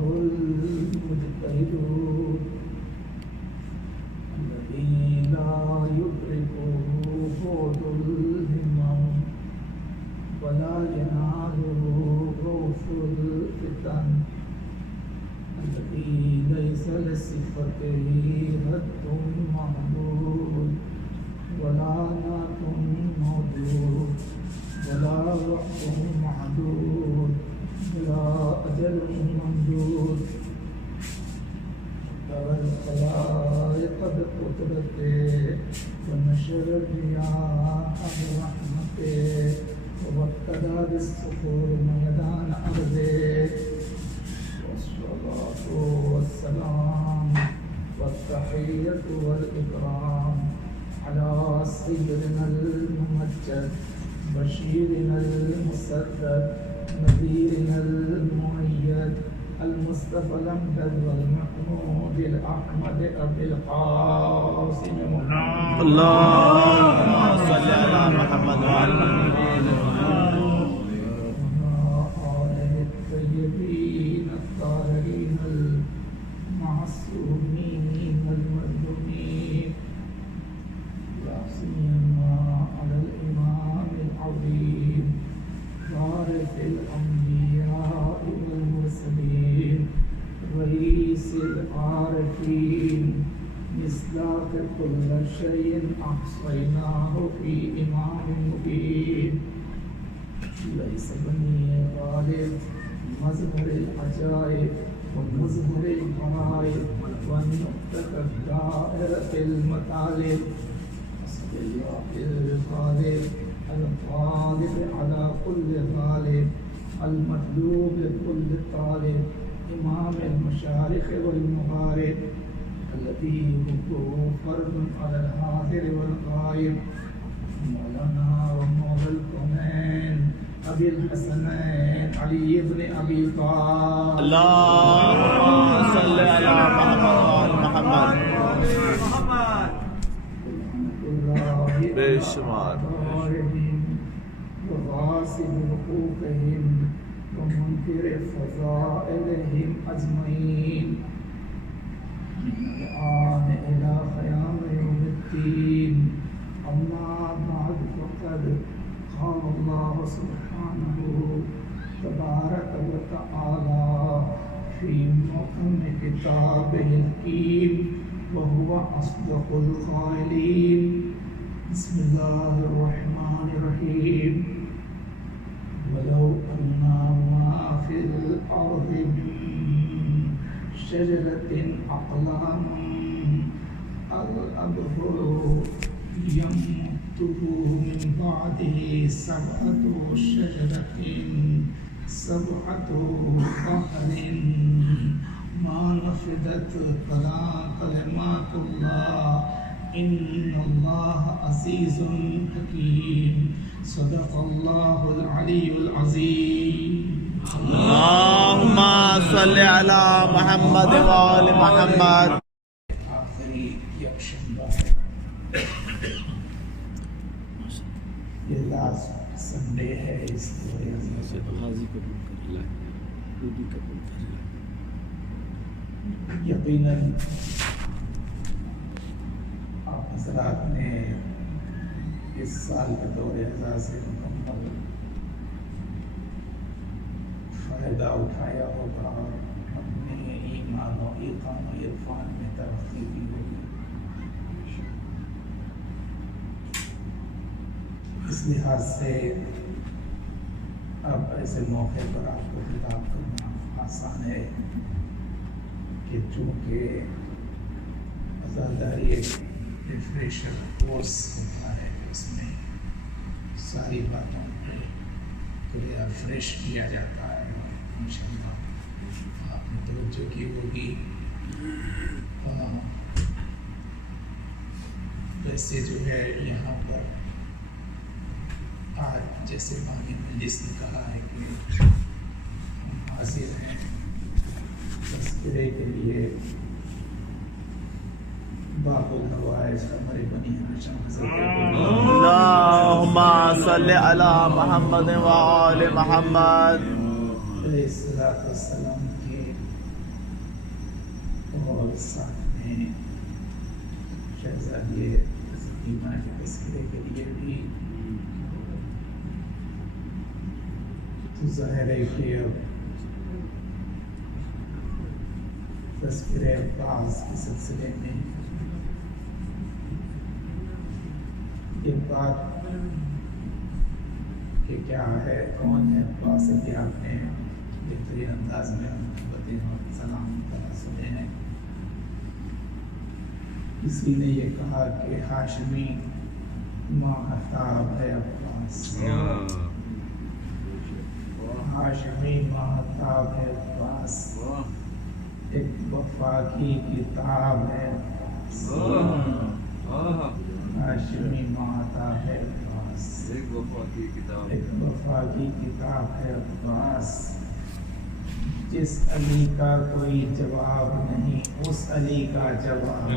المجتهد الذي لا يدركه بعد الهمم ولا يناله روح الفتن الذي ليس لصفته رد معبود ولا نعت موجود ولا وقت معدود ولا أجل ممدود ترى الخلائق بقدرته ونشر الرياح برحمته وابتدى بالصخور ميدان أرضه والصلاة والسلام والتحية والإكرام على سيدنا الممجد بشيرنا المسدد نذيرنا المؤيد المصطفى الأمجد والمحمود الأحمد أبي القاسم محمد اللهم صل على محمد وعلى آله الطيبين الطاهرين المعصومين المظلومين لا سيما على الإمام العظيم وارث الأنبياء والمرسلين رئيس العارفين مصداق كل شيء أحصيناه في إمام مبين ليس بني غالب مظهر العجائب ومظهر الغرائب والنقطة الدائرة المطالب الغالب الغالب على كل غالب المطلوب لكل طالب إمام المشارق والمغارب الذي حكمه فرض على الحاضر والغائب مولانا ومولى الكونين أبي الحسنين علي بن أبي طالب اللهم صل على محمد بے شمار وغاصب حقوقهم ومنكر فضائلهم أجمعين من الآن إلى قيام يوم الدين أما بعد فقد قال الله سبحانه تبارك وتعالى في محكم كتابه الحكيم وهو أصدق القائلين بسم الله الرحمن الرحيم ولو أن ما في الأرض من شجرة أقلام الأبحر يمده من بعده سبعة بحر ما نفدت كلمات الله إن الله عزيز حكيم صدق الله العلي العظيم اللهم صل على محمد وآل محمد آخری یکشنبہ یہ لاسٹ سنڈے ہے اس لیے یقیناً آپ حضرات نے اس سال کا دور ہزار سے مکمل فائدہ اٹھایا ہوگا اور اپنے ایمان و ایقان و عرفان میں ترقی کی ہوگی. اس لحاظ سے اب ایسے موقع پر آپ کو خطاب کرنا آسان ہے کہ چونکہ عزاداری ایک ریفریشر کورس ہوتا ہے، اس میں ساری باتوں کو کلیئر فریش کیا جاتا ہے اور انشاءاللہ آپ نے توجہ کی ہوگی. ویسے جو ہے یہاں پر آج جیسے بانی مجلس نے کہا ہے کہ ہم حاضر ہیں تذکرے کے لیے باب الحوائج ہمارے بنی ہاشم حضرت اللهم صل على محمد وآل محمد علیہ السلام کے اور ساتھ میں شہزادی سکینہ کے تذکرے کے لیے بھی تو ظاہر ہے کہ اب تذکرے عباس کے سلسلے میں یہ بات کہ کیا ہے کون ہے عباس ابھی آپ نے بہترین انداز میں باتیں اور سلام سنے ہیں. کسی نے یہ کہا کہ ہاشمی ماہتاب ہے عباس، ہاشمی ماہتاب ہے عباس، ایک وفا کی کتاب ہے عباس، ہاشمی ماہتاب ہے عباس، ایک وفا کی کتاب ہے عباس. جس علی کا کوئی جواب نہیں اس علی کا جواب.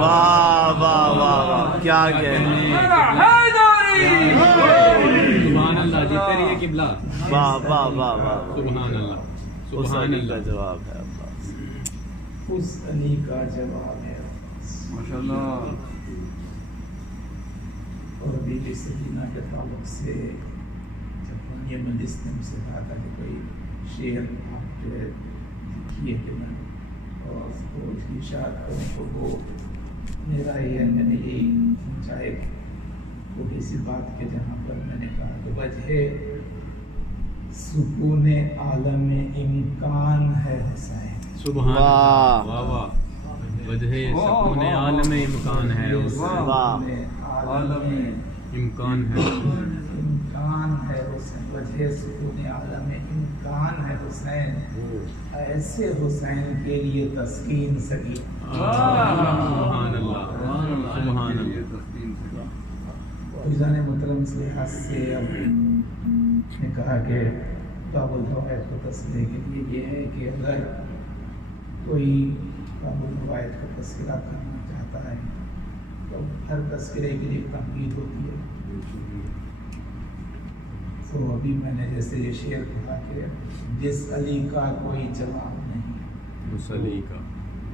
واہ واہ واہ واہ کیا کہنے. سبحان اللہ جیتے رہیے قبلہ. واہ واہ واہ واہ سبحان اللہ اس سبحان علی کا اللہ. جواب ہے عباس. اس علی کا جواب ہے عباس. ماشاءاللہ. اور ابھی بھی سکینہ کے تعلق سے جب یہ مجلس نے مجھ سے کہا تھا کہ کوئی شعر آپ جو ہے لکھیے کہ میں اور اس کو ارشاد کروں تو وہ میرا یہ ہے. میں نے یہی چاہے وہ کسی بات کے جہاں پر میں نے کہا کہ وجہ سکون عالم امکان ہے حسین. سبحان اللہ. واہ واہ. وجہ سکون عالم امکان ہے. عالم امکان ہے. امکان ہے حسین. وجہ سکون عالم امکان ہے حسین. ایسے حسین کے لیے تسکین سکی. سبحان اللہ سبحان اللہ. فیضان محترم اس لحاظ سے اب نے کہا کہ باب الفوائد کو تذکرے کے لیے یہ ہے کہ اگر کوئی باب الفوائد کا تذکرہ کرنا چاہتا ہے تو ہر تذکرے کے لیے تنقید ہوتی ہے. تو ابھی میں نے جیسے یہ شعر کہا کہ جس علی کا کوئی جواب نہیں اس علی کا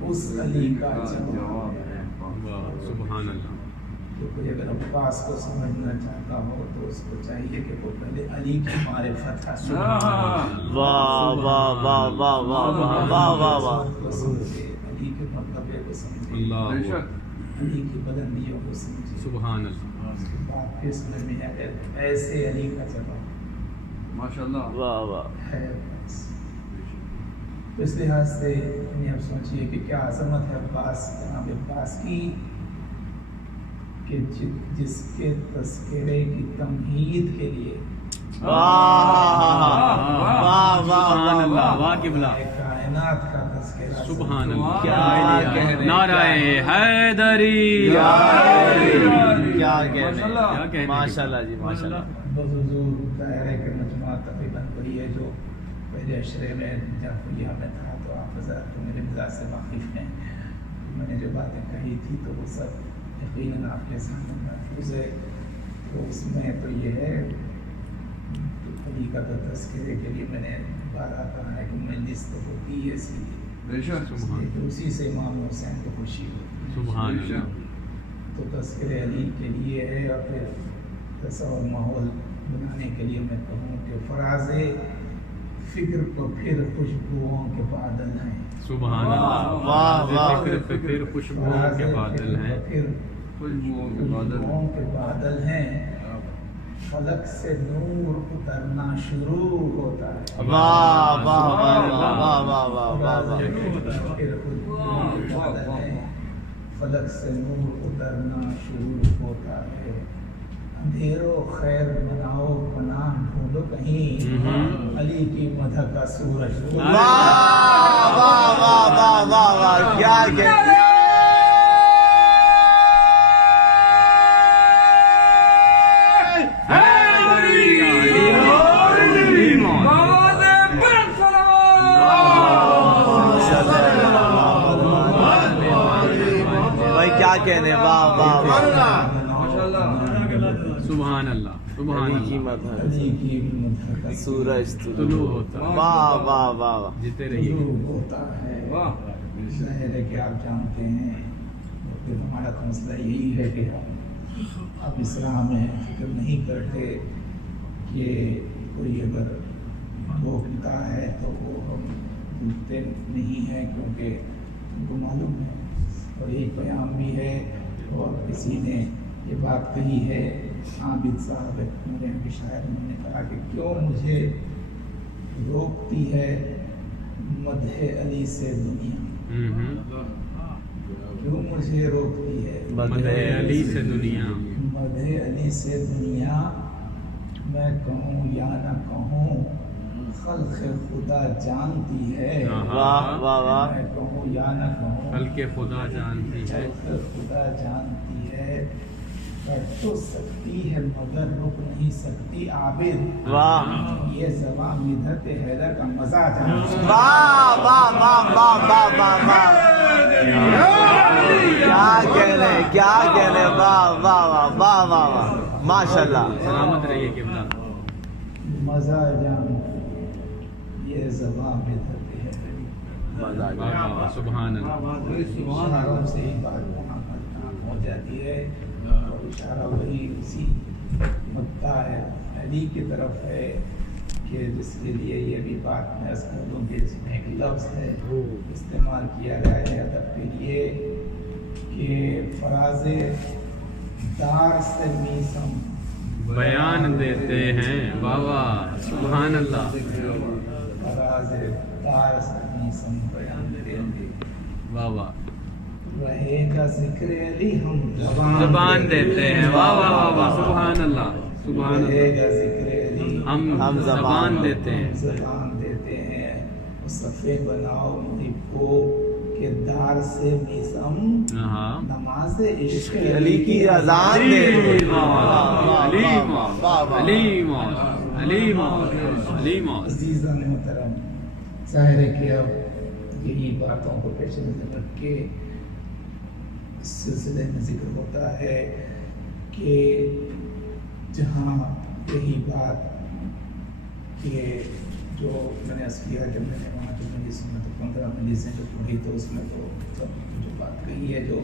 اس علی کا جواب ہے. واہ سبحان اللہ. تو کوئی اگر عباس کو سمجھنا چاہتا ہو تو اس کو چاہیے کہ وہ پہلے علی کی معرفت حاصل کرے. واہ واہ واہ واہ واہ واہ واہ واہ. کو سمجھے، علی کے مرتبے کو سمجھے، اللہ علی کی بلندیوں کو سمجھے. سبحان اللہ. اس کے بعد پھر سمجھ میں آیا کہ ایسے علی کا جواب ماشاءاللہ. واہ واہ. ہے عباس. تو اس لحاظ سے اب سوچیے کہ کیا عظمت ہے عباس جناب عباس کی کہ جس کے تذکرے کی تمہید کے لیے واہ واہ واہ واہ قبلہ. کائنات کا تذکرہ. سبحان اللہ. کیا نعرہ حیدری. کیا کہنے. ماشاء اللہ جی ماشاء اللہ. بزرگ دائرے کے مجموعہ تقریباً وہی ہے جو پہلے اشرے میں جب یہاں میں تھا تو آپ حضرات تو میرے مزاج سے واقف ہیں. میں نے جو باتیں کہی تھی تو وہ سب یقیناً آپ کے سامنے محفوظ ہے. تو اس میں تو یہ ہے علی کا تو تذکرے کے لیے میں نے بارہ کہا ہے کہ مجلس تو ہوتی ہے اس لیے اسی سے امام حسین کو خوشی ہوتی. سبحان اللہ. تو تذکرے علی کے لیے ہے. اور پھر تصور ماحول بنانے کے لیے میں کہوں کہ فراز فکر کو پھر خوشبوؤں کے بادل ہیں. سبحان اللہ. واہ واہ. فکر پہ پھر خوشبوؤں کے بادل ہیں. پھر خوشبوؤں کے بادل ہیں. فلک سے نور اترنا شروع ہوتا ہے. واہ واہ واہ واہ واہ واہ واہ واہ. پھر خوشبوؤں کے بادل ہیں. فلک سے نور اترنا شروع ہوتا ہے. اندھیرو خیر مناؤ پناہ ڈھونڈو کہیں علی کی مدح کا سورج. واہ واہ واہ واہ واہ واہ. کیا کہتے. بھائی کیا کہنے. واہ واہ واہ. سبحان اللہ سبحان علی کی اللہ. مدح علی کی مدح کا سورج طلوع ہوتا ہے. واہ واہ واہ واہ. جیتے رہیے. طلوع ہوتا ہے. ظاہر ہے کہ آپ جانتے ہیں کہ ہمارا تو مسئلہ یہی ہے کہ اب اسلام میں فکر نہیں کرتے کہ کوئی اگر روکتا ہے تو وہ ہم روکتے نہیں ہیں، کیونکہ ان کو معلوم ہے اور ایک پیام بھی ہے، اور کسی نے یہ بات کہی ہے، عابد صاحب میرے یہاں کے شاعر، انہوں نے کہا کہ کیوں مجھے روکتی ہے مدح علی سے دنیا، کیوں مجھے روکتی ہے مدح علی سے دنیا، مدح علی سے دنیا، میں کہوں یا نہ کہوں خلق خدا جانتی ہے، واہ واہ واہ، میں کہوں یا نہ کہوں خلق خدا جانتی ہے، خلق خدا جانتی ہے، کر تو سکتی ہے مگر رک نہیں سکتی عابد، واہ یہ زبان مدحت حیدر کا مزہ جانتی ہے۔ واہ واہ واہ واہ واہ واہ واہ، کیا کہنے کیا کہنے، واہ واہ واہ واہ واہ واہ، ماشاء اللہ، سلامت رہیے قبلہ۔ مزہ جانتی یہ زبان مدحت حیدر، مزہ آ گیا۔ واہ واہ، سبحان اللہ، اشارہ سے ہی بات وہاں پہنچ جاتی ہے، اور اشارہ وہی اسی مدعا ہے علی کی طرف ہے، کہ جس کے لیے یہ بھی بات میں عرض کر دوں کہ اس میں ایک لفظ ہے استعمال کیا گیا ہے ادب کے لیے کہ فراز دار سے میسم بیان دیتے ہیں، واہ واہ، سبحان اللہ، فراز دار سے میسم بیان دیتے ہیں، واہ واہ، رہے گا ذکر علی ہم زبان دیتے ہیں، واہ واہ واہ واہ، سبحان اللہ، سبحان رہے اللہ، گا ذکر علی ہم زبان دیتے ہیں، زبان دیتے ہیں، صفے بناؤ محب کو کہ دار سے میسم ہاں، نماز عشق علی کی اذان دے دے، علیم علیم علیم علیم، عزیزان محترم، ظاہر ہے کہ اب یہی باتوں کو پیش نظر رکھ کے اس سلسلے میں ذکر ہوتا ہے کہ جہاں یہی بات کہ جو میں نے عرض کیا کہ میں نے وہاں جو مجلس میں تو 15 مجلسیں جو پڑھی تو اس میں تو جو بات کہی ہے جو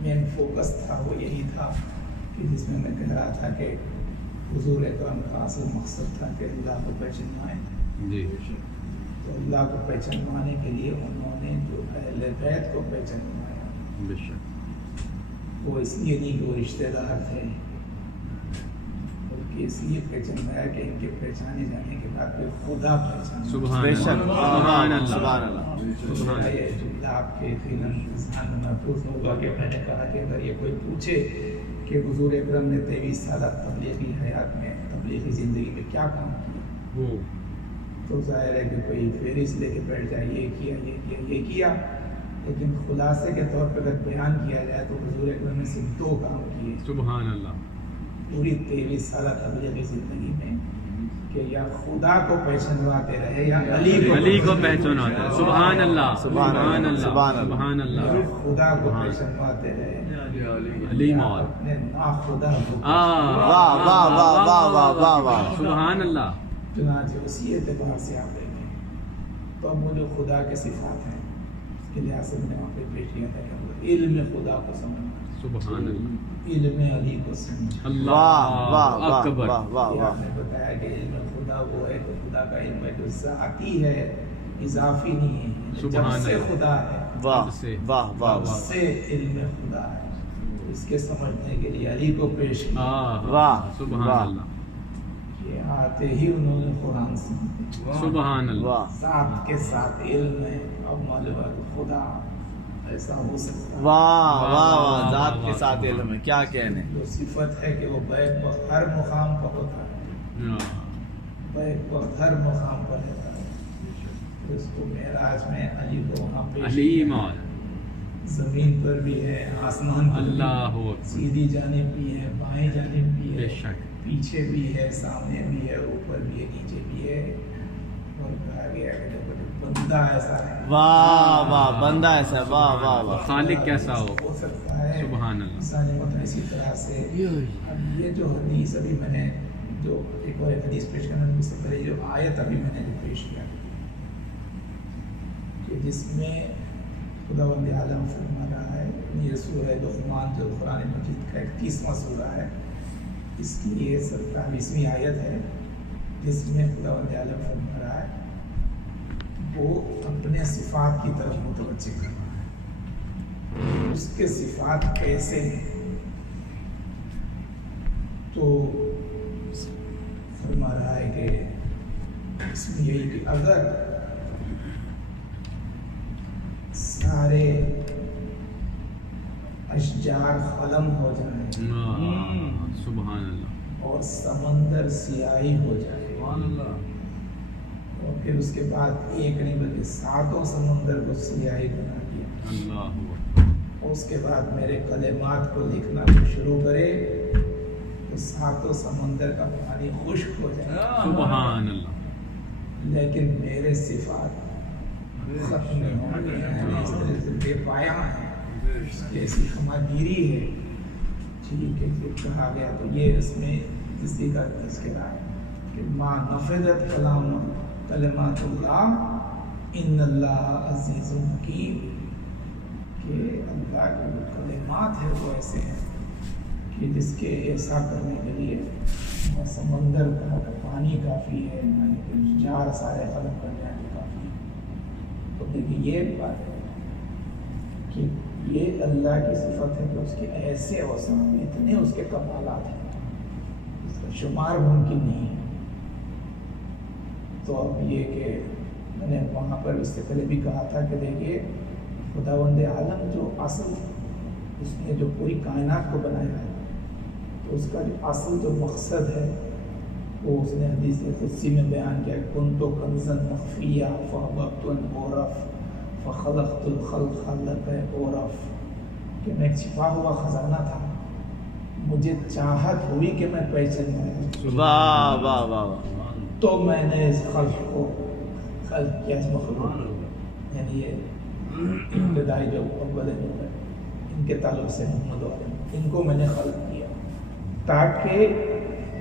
مین فوکس تھا وہ یہی تھا کہ جس میں کہہ رہا تھا کہ حضور اکرم کا اصل مقصد تھا کہ اللہ کو پہچانوائیں، جی، تو اللہ کو پہچانوانے کے لیے انہوں نے جو اہل بیت کو پہچانوایا، بے شک، وہ اس لیے نہیں کہ وہ رشتہ دار تھے، بلکہ اس لیے پہچانوایا کہ ان کے پہچانے جانے کے بعد پھر خدا پہچانا۔ سبحان بے شک، اللہ، سبحان اللہ، سبحان اللہ، سبحان اللہ، یہ جملہ آپ کے یقیناً ذہن میں محفوظ ہوگا کہ میں نے کہا کہ اگر یہ کوئی پوچھے کہ حضور اکرم نے 23 سالہ تبلیغی حیات میں تبلیغی زندگی میں کیا کام کیا، تو ظاہر ہے کہ کوئی فہرست لے کے بیٹھ جائے، یہ کیا یہ کیا یہ کیا، لیکن خلاصے کے طور پر اگر بیان کیا جائے تو حضور اکرم نے صرف 2 کام کیے سبحان اللہ، پوری 23 سالہ تبلیغی زندگی میں، کہ یا خدا کو پہچانواتے رہے یا علی کو پہچاناتے ہیں، سبحان اللہ، سبحان سبحان اللہ، اللہ، سبحان اللہ، خدا کو پہچانواتے رہے علی یا مولا، اپنے ناخدا کو، واہ واہ واہ واہ واہ واہ واہ، سبحان اللہ، چنانچہ اسی اعتبار سے آپ دیکھیں تو اب وہ جو خدا کے صفات ہیں اس کے لحاظ سے میں نے وہاں پہ پیش کیا تھا کہ علم خدا کو سمجھنا، سبحان اللہ، علم علی کو سمجھنا، اللہ واہ واہ اکبر، واہ واہ یہ واہ، آپ نے بتایا کہ علم خدا وہ ہے کہ خدا کا علم ہے جو ذاتی ہے، اضافی نہیں ہے، جب سبحان سے اللہ، خدا ہے واہ واہ واہ اس واہ، سے علم خدا ہے، اس کے سمجھنے کے لیے علی کو پیش کیا واہ، سبحان اللہ، کہ آتے ہی انہوں نے قرآن سنا، سبحان اللہ، واہ ذات کے ساتھ علم ہے، اب معلوم ہے کہ خدا ایسا ہو سکتا ہے، واہ واہ واہ، ذات کے ساتھ علم ہے، کیا کہنے، جو صفت ہے کہ وہ بیک وقت ہر مقام پر ہوتا ہے، بیک وقت ہر مقام پر ہوتا ہے، اس کو معراج میں علی کو وہاں پیش علی کیا، مولا، زمین پر بھی ہے، آسمان پر بھی ہے، اللہ اکبر، سیدھی جانب بھی ہے، بائیں جانب بھی بے ہے، شک، پیچھے بھی ہے، سامنے بھی ہے، اوپر بھی ہے، نیچے بھی ہے، اور کہا گیا کہ دیکھو جو بندہ ایسا ہے واہ واہ، بندہ ایسا، واہ واہ واہ، خالق کیسا ہو، ہو سکتا ہے، سبحان اللہ، انسانی مطلب اسی طرح سے اب یہ جو حدیث ابھی میں نے جو ایک اور ایک حدیث پیش کرنا، اس سے پہلے جو آیت ابھی میں نے جو پیش کیا کہ جس میں خداوند عالم فرما رہا ہے، یہ سورہ لقمان جو قرآن مجید کا 31واں سورہ ہے، اس کی یہ 27ویں آیت ہے، جس میں خداوند عالم فرما رہا ہے وہ اپنے صفات کی طرف متوجہ کر رہا ہے، اس کے صفات کیسے ہیں، تو فرما رہا ہے کہ اس میں یہی کہ اگر سارے اشجار قلم ہو جائیں سبحان اللہ، اور سمندر سیاہی ہو جائے، اور پھر اس کے بعد ایک نہیں بلکہ 7 سمندر کو سیاہی بنا دیا، اللہ اور اس کے بعد میرے کلمات کو لکھنا شروع کرے تو 7 سمندر کا پانی خشک ہو جائے، سبحان اللہ، لیکن میرے صفات ختم نہیں ہوں گے، اس طرح سے بے پایا ہے، اس کی ایسی خماگیری ہے، ٹھیک ہے، جو کہا گیا تو یہ اس میں اسی کا تذکرہ ہے کہ ما نفذت کلمات اللہ ان اللہ عزیز حکیم، کہ اللہ کے جو کلمات ہیں وہ ایسے ہیں کہ جس کے ایسا کرنے کے لیے سمندر کا پانی کافی ہے، جار سارے ختم کر جانے کافی ہے۔ تو دیکھیے یہ بات ہے کہ یہ اللہ کی صفت ہے کہ اس کے ایسے اوصاف، اتنے اس کے کمالات ہیں، اس کا شمار ممکن نہیں ہے۔ تو اب یہ کہ میں نے وہاں پر اس سے پہلے بھی کہا تھا کہ دیکھیے خداوند عالم جو اصل اس نے جو پوری کائنات کو بنایا ہے، تو اس کا جو اصل جو مقصد ہے وہ اس نے حدیث قدسی میں بیان کیا، کنت کنزا مخفیہ فاحببت ان اعرف فخلقت الخلق لعرف، کہ میں ایک چھپا ہوا خزانہ تھا، مجھے چاہت ہوئی کہ میں پہچان واہ واہ واہ، تو میں نے اس خلق کو خلق کیا، اس مخلوق، یعنی یہ ابتدائی جو اول نور ہے ان کے تعلق سے محمد عالم، ان کو میں نے خلق کیا تاکہ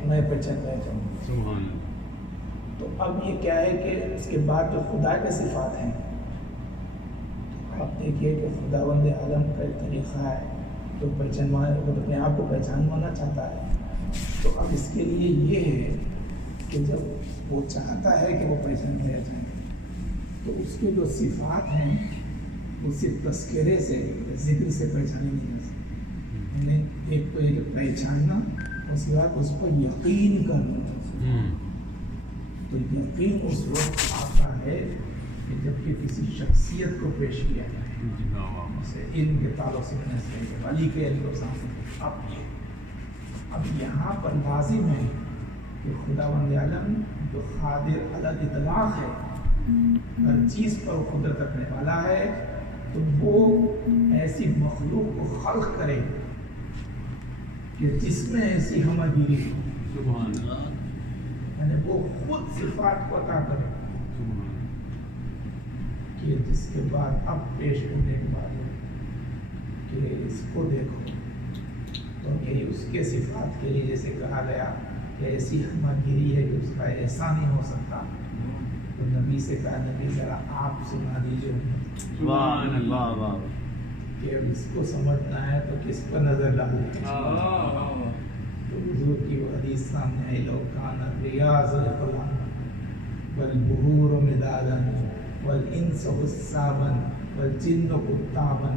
میں پہچان جاؤں۔ سبحان اللہ، تو اب یہ کیا ہے کہ اس کے بعد جو خدا کے صفات ہیں، آپ دیکھیے کہ خداوند عالم کا ایک طریقہ ہے جو اپنے آپ کو پہچانوانا چاہتا ہے، تو اب اس کے لیے یہ ہے کہ جب وہ چاہتا ہے کہ وہ پہچان لیا جائے تو اس کی جو صفات ہیں وہ صرف تذکرے سے، ذکر سے پہچانے نہیں جا سکتی، یعنی ایک تو یہ پہچاننا، اس کے بعد اس پر یقین کرنا، تو یقین اس وقت آتا ہے کہ جب کہ کسی شخصیت کو پیش کیا جائے، اسے علم کے تعلق سے علی کے علم کو سامنے، اب یہاں پر لازم ہے کہ خداوند عالم جو قادر علی الاطلاق ہے، ہر چیز پر قدرت رکھنے والا ہے، تو وہ ایسی مخلوق کو خلق کرے کہ جس میں ایسی ہمگیری ہو، سبحان اللہ، یعنی وہ خود صفات کو عطا کرے، کہ جس کے بعد اب پیش ہونے کے بعد کہ اس کو دیکھو، تو یہی اس کے صفات کے لیے جیسے کہا گیا کہ ایسی ہمگیری ہے کہ اس کا ایسا نہیں ہو سکتا، تو نبی سے کہا نبی ذرا آپ سنا دیجیے سبحان اللہ، واہ کہ اس کو سمجھنا ہے تو کس پر نظر ڈالیں، تو حضور کی وہ حدیث سامنے آئی، لو کان ریاض القرآن والبحور مدادا والانس حسابا والجن قطابا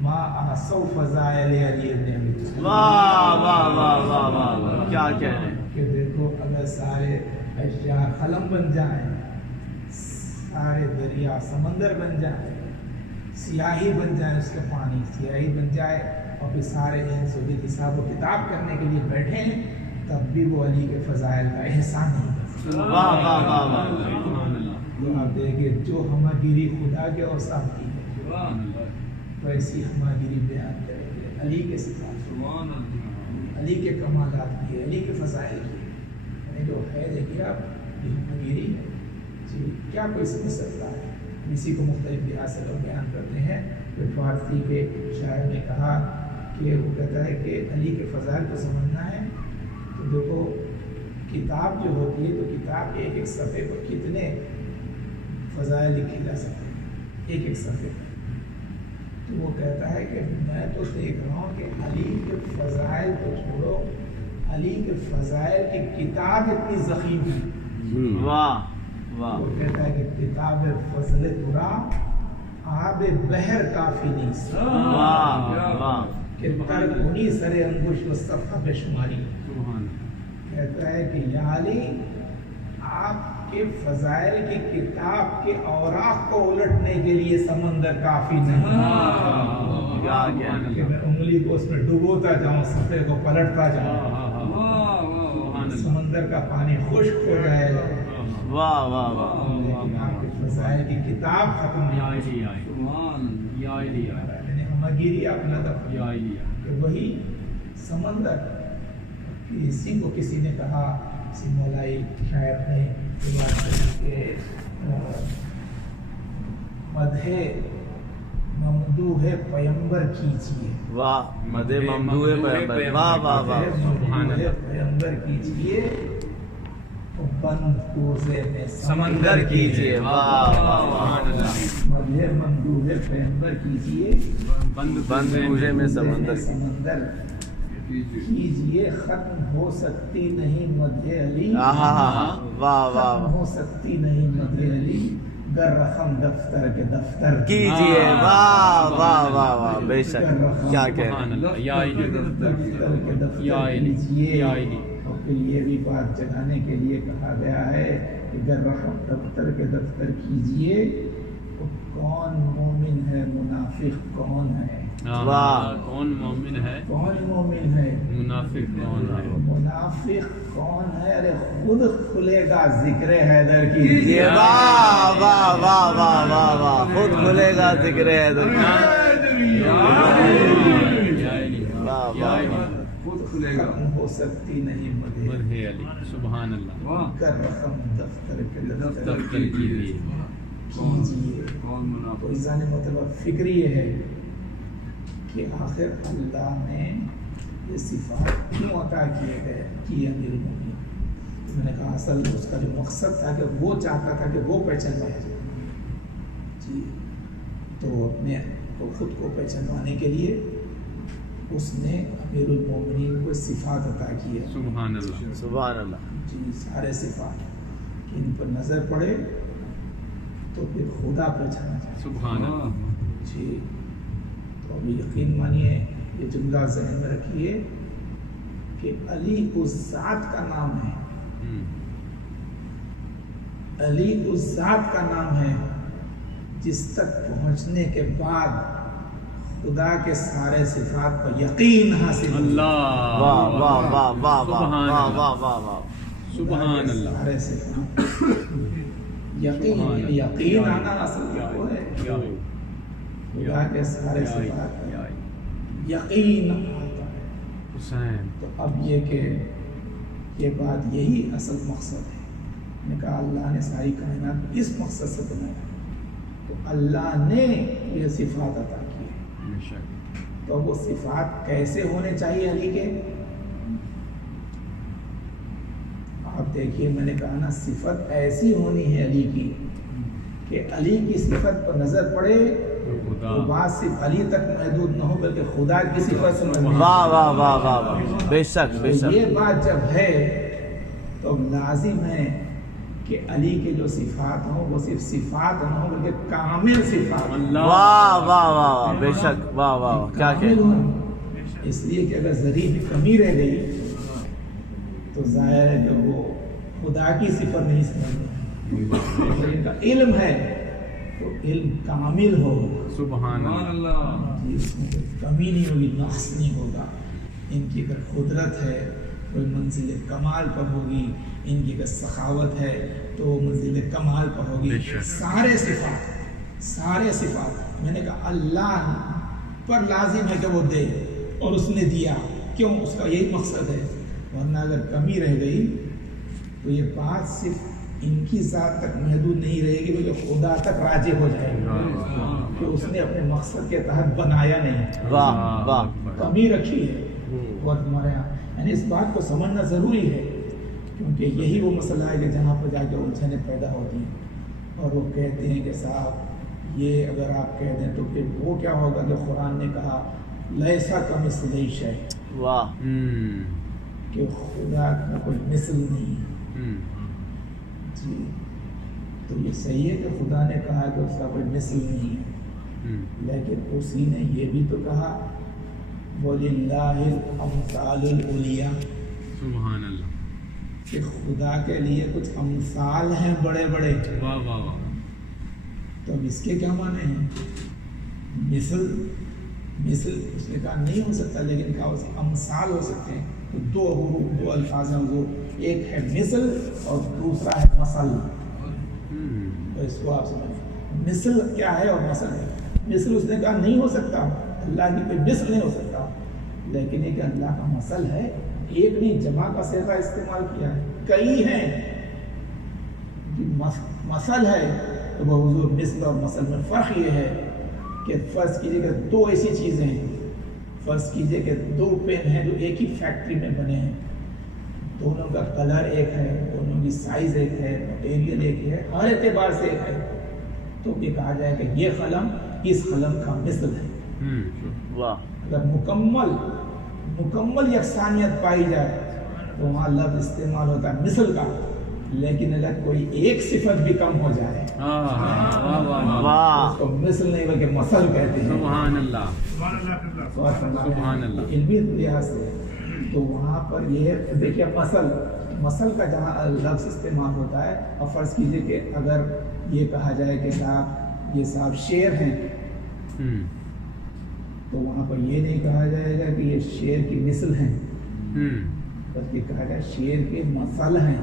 ما احصوا فضائل علی بن ابی طالب، واہ واہ واہ واہ واہ، کیا کہہ رہے ہیں، کہ دیکھو اگر سارے اشیاء قلم بن جائیں، سارے دریا سمندر بن جائیں، سیاہی بن جائے، اس کے پانی سیاہی بن جائے، اور پھر سارے انس بھی حساب و کتاب کرنے کے لیے بیٹھے، تب بھی وہ علی کے فضائل کا احسان نہیں کرتے۔ واہ واہ واہ واہ، سبحان اللہ، تو آپ دیکھیں جو ہمگیری خدا کے اوصاف کی ہے سبحان اللہ، ویسی ہمگیری بیان کریں گے علی کے صفات، سبحان اللہ، علی کے کمالات کی ہے، علی کے فضائل کی ہے، یعنی جو ہے دیکھیے آپ یہ ہمگیری ہے جی، کیا کوئی سمجھ سکتا ہے؟ اسی کو مختلف لحاظ سے لوگ بیان کرتے ہیں۔ پھر فارسی کے شاعر نے کہا کہ وہ کہتا ہے کہ علی کے فضائل کو سمجھنا ہے تو دیکھو کتاب جو ہوتی ہے تو کتاب ایک ایک صفحے پر کتنے فضائل لکھے جا سکتے ہیں، ایک ایک صفحے پر تو وہ کہتا ہے کہ میں تو دیکھ رہا ہوں کہ علی کے فضائل کو چھوڑو، علی کے فضائل کی کتاب اتنی ضخیم ہے۔ واہ واہ، وہ کہتا ہے کہ کتاب فضل ترا آب بحر کافی نہیں واہ واہ، کہ تر کنی سر انگوش و صفحہ بے شماری۔ کہتا ہے کہ یا علی آپ کے فضائل کی کتاب کے اوراق کو الٹنے کے لیے سمندر کافی نہیں کہ میں انگلی کو اس میں ڈبوتا جاؤں، صفحے کو پلٹتا جاؤں، سمندر کا پانی خشک ہو جائے گا، واہ واہ واہ، لیکن آپ کے فضائل کی کتاب ختم نہیں یعنی ہمگیری اپنا کہ وہی سمندر۔ کسی کو کسی نے کہا، کسی مولائی شاعر نے کہ مدح ممدوح پیمبر کیجیے، واہ، مدح ممدوح پیمبر، واہ واہ واہ، ممدوح پیمبر کیجیے، بند کوزے میں سمندر کیجیے، واہ واہ واہ، مدح ممدوح پیمبر کیجیے، بند کوزے میں سمندر کیجیے، ختم ہو سکتی نہیں مدح علی، واہ واہ ختم واہ، ہو سکتی نہیں مدح علی، گر رقم دفتر کے دفتر کیجیے، واہ واہ واہ واہ، بے شک، کیا کہہ رہے ہیں، دفتر کے دفتر کیجیے۔ اور پھر یہ بھی بات جگانے کے لیے کہا گیا ہے کہ گر رقم دفتر کے دفتر کیجیے، تو کون مومن ہے منافق کون ہے، واہ، کون مومن ہے کون مومن ہے منافق کون ہے، منافق کون ہے، ارے خود کھلے گا ذکر حیدر کیجیے، واہ واہ واہ واہ واہ واہ، خود کھلے گا ذکر حیدر، واہ واہ، خود ختم ہو سکتی نہیں مدح مدح علی، سبحان اللہ، کر رقم دفتر کے دفتر دفتر کیجیے، کیجیے۔ تو ایزان مطلب فکر یہ ہے کہ آخر اللہ نے یہ صفات کیوں عطا کیے گئے کی امیر المومنین۔ میں نے کہا اصل اس کا جو مقصد تھا کہ وہ چاہتا تھا کہ وہ پہچانوایا جائے جی، تو اپنے کو خود کو پہچانوانے کے لیے اس نے امیر المومنین کو صفات عطا کی ہے، سبحان اللہ، سبحان اللہ، جی سارے صفات کہ ان پر نظر پڑے تو پھر خدا پہچانا جائے سبحان اللہ، جی۔ تو ابھی یقین مانیے، یہ جملہ ذہن میں رکھیے کہ علی اس ذات کا نام ہے، علی اس ذات کا نام ہے جس تک پہنچنے کے بعد خدا کے سارے صفات پر یقین حاصل ہوتا ہے۔ اللہ، واہ واہ واہ واہ واہ سبحان واہ اللہ، واہ واہ واہ، سبحان اللہ، سارے صفات یقین آنا اصل وہ ہے، خدا کے سارے صفات پر یقین آتا ہے۔ حسین، تو اب یہ کہ یہ بات یہی اصل مقصد ہے، میں نے کہا اللہ نے ساری کائنات اس مقصد سے بنایا، تو اللہ نے یہ صفات عطا کی ہے، بے شک، تو وہ صفات کیسے ہونے چاہیے علی کے؟ آپ دیکھیے، میں نے کہا نا صفت ایسی ہونی ہے علی کی کہ علی کی صفت پر نظر پڑے تو بات صرف علی تک محدود نہ ہو بلکہ خدا کی صفت سے محدود ہو۔ واہ واہ واہ واہ واہ، بے شک بے تو شک، یہ بات جب ہے تو لازم ہے کہ علی کے جو صفات ہوں وہ صرف صفات نہ ہوں بلکہ کامل صفات ہوں، اللہ، واہ واہ واہ واہ، بے شک، واہ واہ، کیا کامل کہہ ہوں۔ اس لیے کہ اگر ذریعہ بھی کمی رہ گئی تو ظاہر ہے کہ وہ خدا کی صفت نہیں سمجھتے، اگر ان کا علم ہے تو علم کامل ہوگا، سبحان اللہ، اس میں کوئی کمی نہیں ہوگی، نقص نہیں ہوگا۔ ان کی اگر قدرت ہے کوئی منزل کمال پر ہوگی، ان کی اگر سخاوت ہے تو وہ منزل کمال پر ہوگی۔ سارے صفات میں نے کہا اللہ پر لازم ہے کہ وہ دے، اور اس نے دیا، کیوں؟ اس کا یہی مقصد ہے، ورنہ اگر کمی رہ گئی تو یہ بات صرف ان کی ذات تک محدود نہیں رہے گی بلکہ خدا تک راجع ہو جائے گی کہ اس نے اپنے مقصد کے تحت بنایا نہیں، واہ واہ، کمی رکھی ہے وہ تمہارے یہاں۔ یعنی اس بات کو سمجھنا ضروری ہے، کیونکہ یہی وہ مسئلہ ہے کہ جہاں پر جا کے الجھنیں پیدا ہوتی ہیں اور وہ کہتے ہیں کہ صاحب یہ اگر آپ کہہ دیں تو پھر وہ کیا ہوگا کہ قرآن نے کہا لیسا کمثلہ شیء، واہ کہ خدا کا کوئی مثل نہیں ہے۔ جی تو یہ صحیح ہے کہ خدا نے کہا کہ اس کا کوئی مثل نہیں ہے، لیکن اسی نے یہ بھی تو کہا وَلِلَّهِ الْأَمْثَالُ الْعُلْيَا، سبحان اللہ، کہ خدا کے لیے کچھ امثال ہیں بڑے بڑے۔ واہ واہ واہ، تو اب اس کے کیا معنی ہیں؟ مثل اس نے کہا نہیں ہو سکتا، لیکن کہا اس امثال ہو سکتے ہیں۔ تو دو الفاظ ہیں حضور، ایک ہے مثل اور دوسرا ہے مثل۔ تو اس کو آپ سمجھیں مثل کیا ہے اور مثل ہے۔ مثل اس نے کہا نہیں ہو سکتا، اللہ کی کوئی مثل نہیں ہو سکتا، لیکن ایک اللہ کا مثل ہے، ایک نہیں جمع کا صیغہ استعمال کیا ہے، کئی ہیں۔ مثل ہے تو وہ حضور مثل اور مثل میں فرق یہ ہے کہ فرض کیجئے کہ دو ایسی چیزیں ہیں، فرض کیجئے کہ دو پین ہیں جو ایک ہی فیکٹری میں بنے ہیں، دونوں کا کلر ایک ہے، دونوں کی سائز ایک ہے، مٹیریل ایک ہے، ہر اعتبار سے ایک ہے، تو یہ کہا جائے کہ یہ قلم اس قلم کا مثل ہے۔ واہ، اگر مکمل یکسانیت پائی جائے تو وہاں لفظ استعمال ہوتا ہے مثل کا، لیکن اگر کوئی ایک صفت بھی کم ہو جائے واہ، اس کو مثل نہیں بلکہ مثل کہتے ہیں۔ سبحان اللہ، سبحان اللہ، علمی لحاظ سے تو وہاں پر یہ ہے، دیکھیے مثل کا جہاں لفظ استعمال ہوتا ہے، اور فرض کیجئے کہ اگر یہ کہا جائے کہ صاحب شیر ہیں، تو وہاں پر یہ نہیں کہا جائے گا کہ یہ شیر کی مثل ہیں، بلکہ کہا جائے شیر کے مثل ہیں۔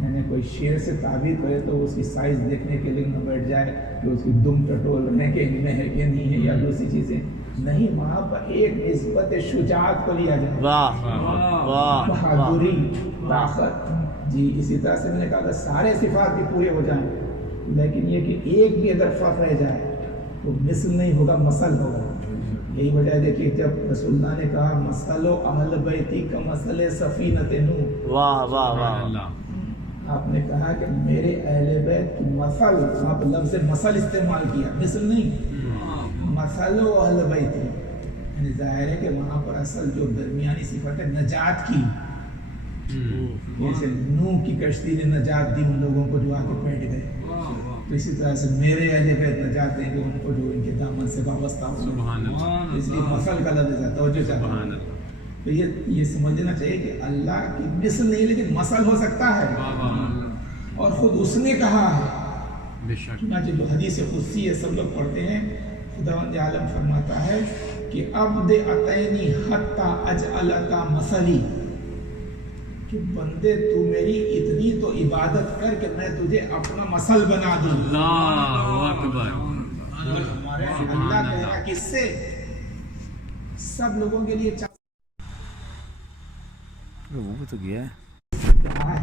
یعنی کوئی شیر سے تعبیر کرے تو اس کی سائز دیکھنے کے لیے نہ بیٹھ جائے کہ اس کی دم ٹٹول رہنے کے ان میں ہے کہ نہیں ہے یا دوسری چیزیں نہیں، وہاں پر ایک نسبت شجاعت کو لیا جائے، واہ واہ، بہادری، طاقت۔ جی اسی طرح سے میں نے کہا کہ سارے صفات بھی پورے ہو جائیں، لیکن یہ کہ ایک بھی اگر فرق رہ جائے تو مثل نہیں ہوگا، مثل ہوگا۔ یہی وجہ دیکھیے جب رسول اللہ نے کہا مثل اہل بیتی کا مثل سفینۃ نوح، واہ واہ واہ، آپ نے کہا کہ میرے اہل بیت کی مثل، وہاں پر لفظ مثل استعمال کیا، مثل نہیں، مثل اہل بیت، یعنی ظاہر ہے کہ وہاں پر اصل جو درمیانی صفت ہے نجات کی، جیسے نوح کی کشتی نے نجات دی ان لوگوں کو جو آ کے بیٹھ گئے، تو اسی طرح سے میرے اہل بیت نجات دیں گے ان کو جو ان کے دامن سے وابستہ ہو۔ اس لیے مثل کا لفظ ہے، توجہ چاہیے۔ تو یہ سمجھنا چاہیے کہ اللہ کی مثل نہیں لیکن مثل ہو سکتا ہے، اور خود اس نے کہا ہے۔ چنانچہ جو حدیث قدسی ہے سب لوگ پڑھتے ہیں، خداوند عالم فرماتا ہے کہ عبد اتینی حتی اجعلک مثلی، کہ بندے تو میری اتنی تو عبادت کر کہ میں تجھے اپنا مثل بنا دوں۔ اللہ اکبر، اللہ کہہ رہا کس سے؟ سب لوگوں کے لیے وہ تو گیا ہے۔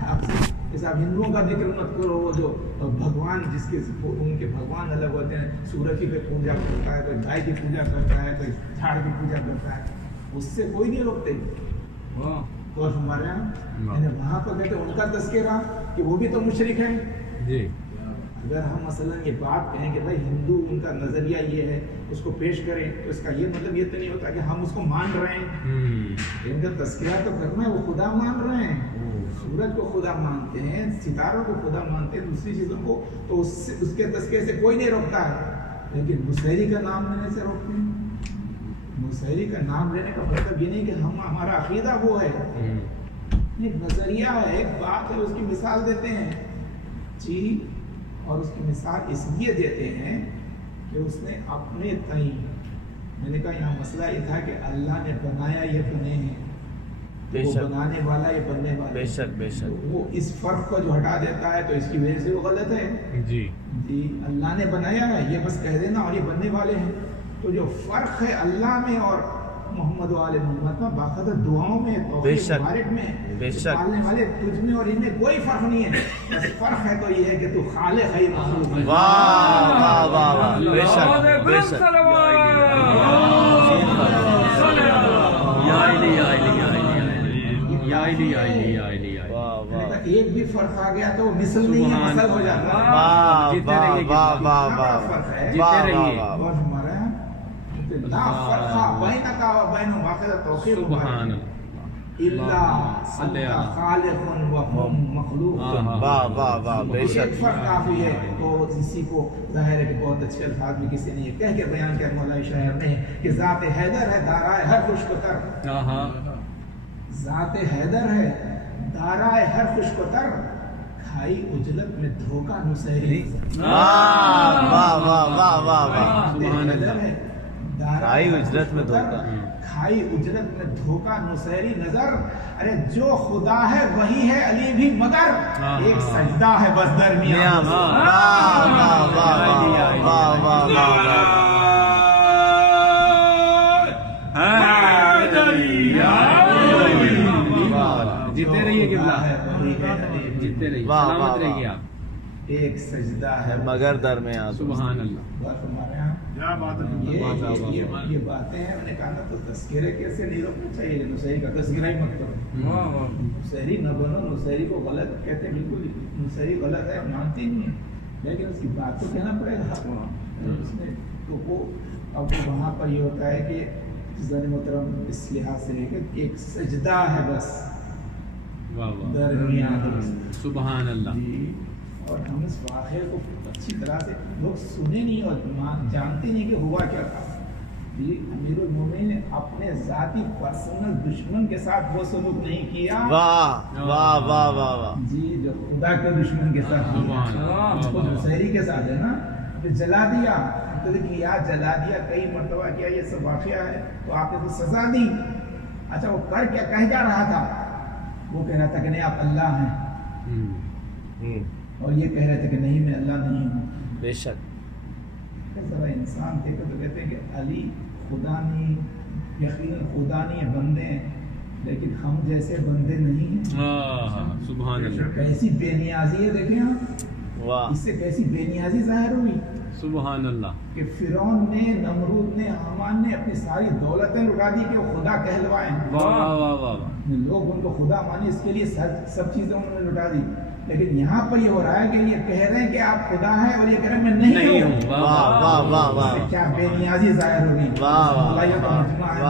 آپ سے جیسے آپ ہندوؤں کا ذکر مت کرو، وہ جو بھگوان جس کے ان کے بھگوان الگ ہوتے ہیں، سورج کی پہ پوجا کرتا ہے، کوئی گائے کی پوجا کرتا ہے، کوئی جھاڑ کی پوجا کرتا ہے، اس سے کوئی نہیں روکتے۔ اور ہمارے یعنی وہاں پر کہتے ہیں ان کا تذکرہ کہ وہ بھی تو مشرک ہیں۔ جی اگر ہم مثلا یہ بات کہیں کہ بھائی ہندو ان کا نظریہ یہ ہے، اس کو پیش کریں، تو اس کا یہ مطلب یہ تو نہیں ہوتا کہ ہم اس کو مان رہے ہیں۔ ان کا تذکرہ تو کرنا ہے، وہ خدا مان رہے ہیں، سورج کو خدا مانتے ہیں، ستاروں کو خدا مانتے ہیں، دوسری چیزوں کو، تو اس کے تذکرے سے کوئی نہیں روکتا ہے، لیکن مسحری کا نام لینے سے روکتے ہیں۔ مسحری کا نام لینے کا مطلب یہ نہیں کہ ہمارا عقیدہ وہ ہے، ایک نظریہ ہے، ایک بات ہے، اس کی مثال دیتے ہیں جی، اور اس کی مثال اس لیے دیتے ہیں کہ اس نے اپنے تئیں، میں نے کہا یہاں مسئلہ یہ تھا کہ اللہ نے بنایا یہ بنے ہیں، وہ بنانے والا یہ بننے والا، بے شک بے شک، وہ اس فرق کو جو ہٹا دیتا ہے تو اس کی وجہ سے وہ غلط ہے۔ جی جی اللہ نے بنایا ہے یہ بس کہہ دینا اور یہ بننے والے ہیں، تو جو فرق ہے اللہ میں اور محمد و آل محمد میں، باقاعدہ دعاؤں میں، توحید مبارک میں، پالنے والے تجھ میں اور ان میں کوئی فرق نہیں ہے، بس فرق ہے تو یہ ہے کہ تو خالق ہے مخلوق ہے۔ واہ واہ واہ واہ، بے شک بے شک، ایک بھی فرق آ گیا تو مثل نہیں ہے، مثل ہو جاتا ہے. واہ واہ واہ واہ فرق ہے. واہ واہ واہ. اور ہمارا لا فرق بینک و بین واقع توقیر سبحان الا انت خالق و ہم مخلوق. واہ واہ واہ بے ایک شک. فرق کافی ہے. تو اسی کو ظاہر ہے کہ بہت اچھے الفاظ میں کسی نے یہ کہہ کے بیان کیا مولائی شاعر نے کہ ذات حیدر ہے دارائے ہر خوش و تر. ذات حیدر ہے دارائے ہر خوش و تر، کھائی اجلت میں دھوکہ نصیری. واہ واہ واہ واہ واہ واہ. سبحان اللہ. کھائی اجرت میں دھوکہ، کھائی اجرت میں دھوکہ نصیری نظر. ارے جو خدا ہے وہی ہے علی بھی مگر ایک سجدہ ہے بس درمیان. واہ واہ واہ واہ واہ واہ واہ. جیتے رہیے قبلہ، وہی ہے علی بھی جیتے رہیے، واہ، سلامت واہ، رہیے آپ. ایک سجدہ ہے مگر درمیان. سبحان اللہ. بس ہمارے یہاں یہ باتیں ہیں. میں نے کہا نا تو تذکرے کیسے نہیں روکنا چاہیے. نصیری کا تذکرہ ہی مت کرو. نصیری نہ بنو. نصیری کو غلط کہتے ہیں، بالکل نصیری غلط ہے، مانتی نہیں ہے، لیکن اس کی بات تو کہنا پڑے گا. اس میں تو وہ اب وہاں پر یہ ہوتا ہے کہ زن محترم اس لحاظ سے کہ ایک سجدہ ہے بس واہ واہ. درمیان. سبحان اللہ. جی. اور ہم اس واقعے کو اچھی طرح سے لوگ سنے نہیں اور جانتے نہیں کہ ہوا کیا تھا. جی امیر المومنین نے اپنے ذاتی پرسنل دشمن کے ساتھ وہ سلوک نہیں کیا. واہ واہ واہ واہ واہ. جی جو خدا کے دشمن کے ساتھ سبحان نصیری کے ساتھ ہے نا، کہ جلا دیا. تو کیا جلا دیا، کئی مرتبہ کیا، یہ سب واقعہ ہے. تو آپ نے تو سزا دی. اچھا وہ کر کیا کہہ جا رہا تھا؟ وہ کہہ رہا تھا کہ نہیں آپ اللہ ہیں، اور یہ کہہ رہے تھے کہ نہیں میں اللہ نہیں ہوں. بے شک. ذرا انسان دیکھو تو کہتے ہیں کہ علی خدا نہیں، یقیناً خدا نہیں ہے، بندے ہیں، لیکن ہم جیسے بندے نہیں ہیں. سبحان اللہ. کیسی بے نیازی ہے. دیکھیں آپ واہ. اس سے کیسی بے نیازی ظاہر ہوئی سبحان اللہ. کہ فرعون نے، نمرود نے، حامان نے اپنی ساری دولتیں لٹا دی کہ وہ خدا کہلوائیں. واہ واہ واہ. لوگ ان کو خدا مانے، اس کے لیے سب چیزیں انہوں نے لٹا دی. لیکن یہاں پر یہ ہو رہا ہے کہ یہ کہہ رہے ہیں کہ آپ خدا ہیں اور یہ کہہ رہے ہیں میں نہیں ہوں. واہ واہ واہ واہ. کیا بے نیازی ظاہر ہوگی. واہ واہ. یہ تو مجمع ہے،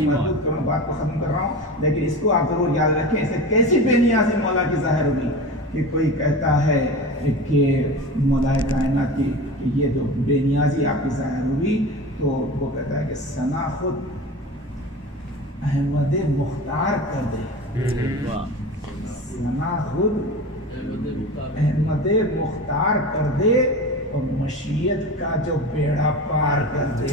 محدود کروں، بات کو ختم کر رہا ہوں، لیکن اس کو آپ ضرور یاد رکھیں. اسے کیسی بے نیازی مولا کی ظاہر ہوگی کہ کوئی کہتا ہے کہ مولا کائنات کی یہ جو بے نیازی آپ کی ظاہر ہوئی، تو وہ کہتا ہے کہ ثنا خود احمد مختار کر دے. ثنا خود احمد مختار کر دے اور مشیت کا جو بیڑا پار کر دے.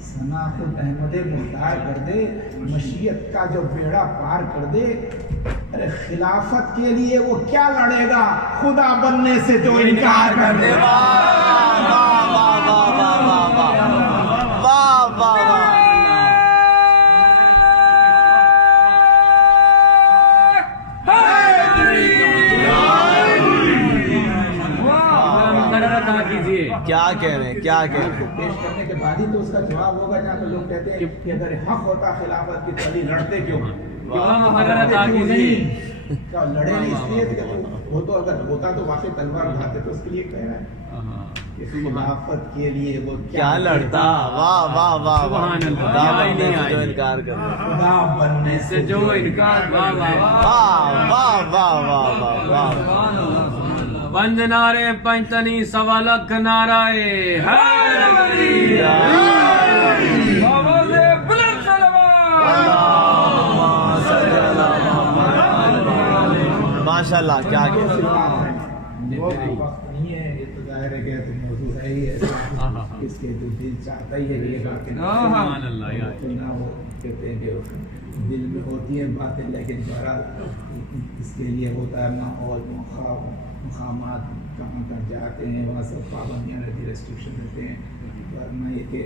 ثنا خود احمد مختار کر دے، مشیت کا جو بیڑا پار کر دے. ارے خلافت کے لیے وہ کیا لڑے گا خدا بننے سے جو انکار کر دے. کیا کہہ رہے ہیں، کیا کہہ رہے ہیں. پیش کرنے کے بعد ہی تو اس کا جواب ہوگا جہاں پہ لوگ کہتے ہیں کہ اگر حق ہوتا خلافت کی تو علی لڑتے کیوں؟ کیا لڑے نہیں اس لیے کہ وہ تو اگر ہوتا تو واقعی تلوار اٹھاتے تو اس کے لیے کہہ رہا ہے کہ خلافت کے لیے وہ کیا لڑتا. واہ واہ واہ واہ. خدا بننے سے جو انکار کر دے. خدا بننے سے جو انکار. واہ واہ واہ واہ واہ واہ. پنج نعرے پنجتنی سوا لکھ نعرے ماشاء اللہ. کیا نہیں ہے. یہ تو ظاہر ہے کہ موضوع ہے ہی ہے، اس کے تو دل چاہتا ہی ہے کہ یہ باتیں نہ ہو. کہتے ہیں کہ دل میں ہوتی ہیں باتیں، لیکن بہرحال اس کے لیے ہوتا ہے ماحول، مقامات، کہاں کہاں جاتے ہیں وہاں سب پابندیاں رہتی، ریسٹرکشن رہتے ہیں. ورنہ یہ کہ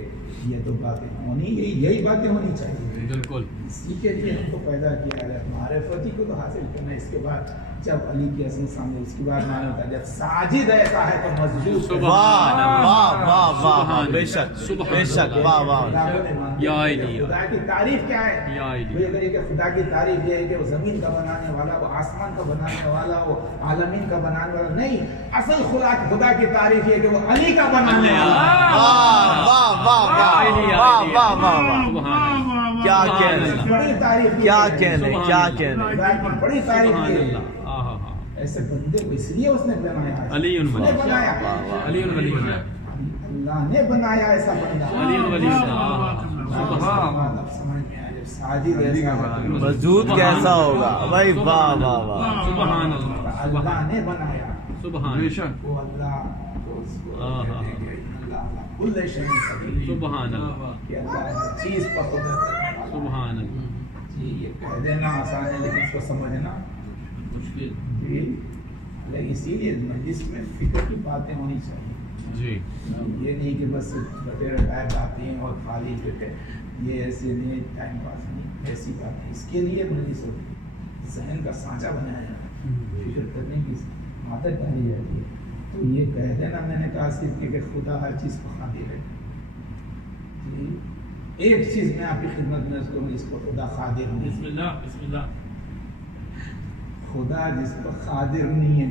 یہ تو باتیں ہونی، یہی باتیں ہونی چاہیے. بالکل اسی کے لیے ہم کو پیدا کیا ہے، معرفتی کو تو حاصل کرنا ہے. اس کے بعد جب علی کی عظمت سامنے، اس کے بعد معلوم ہوتا ہے جب ساجد ایسا ہے تو مسجود واہ واہ واہ واہ، بے شک بے شک، واہ واہ، یا علی، خدا کی تعریف کیا ہے؟ یا علی، وہ یہ کہ خدا کی تعریف یہ ہے کہ وہ زمین کا بنانے والا، وہ آسمان کا بنانے والا، وہ عالمین کا بنانے والا نہیں، اصل خدا کی تعریف یہ ہے کہ وہ علی کا بنانے والا۔ واہ واہ واہ واہ واہ واہ واہ، کیا کہنے، بڑی تعریف کیا کہنے، کیا کہنے، خدا کی بڑی تعریف سبحان یہ ہے۔ اللہ، آہا ہا، ایسے بندے کو اس لیے اس نے بنایا ہے، علی اس نے بنایا، علی ولی اللہ، اللہ نے بنایا ایسا بندہ۔ علی ولی اللہ، اب سمجھ میں آیا جب ساجد ایسا ہے تو مسجود کیسا ہوگا بھائی، واہ واہ واہ، سبحان اللہ، اللہ نے بنایا، سبحان اللہ، وہ اللہ کو اس کو کہتے ہیں کہ اللہ کل شیء قدیر، سبحان اللہ، کہ اللہ ہر چیز پر قدرت رکھنے والا۔ سبحان اللہ، جی یہ کہہ دینا آسان ہے لیکن اس کو سمجھنا مشکل، جی، اسی لیے مجلس میں فکر کی باتیں ہونی چاہیے، جی، یہ نہیں کہ بس بٹیرہ ٹائپ آتی ہیں اور خالی فکر، یہ ایسے نہیں ٹائم پاس نہیں، ایسی بات نہیں، اس کے لیے مجلس ہوتی ہے، ذہن کا سانچہ بنایا جاتا ہے، فکر کرنے کی عادت ڈالی جاتی ہے۔ تو یہ کہہ دینا میں نے کہا صرف کہ خدا ہر چیز کو قادر ہے، جی ایک چیز میں آپ کی خدمت میں اس کو خدا قادر نہیں، بسم اللہ، بسم اللہ، خدا جس کو قادر نہیں ہے،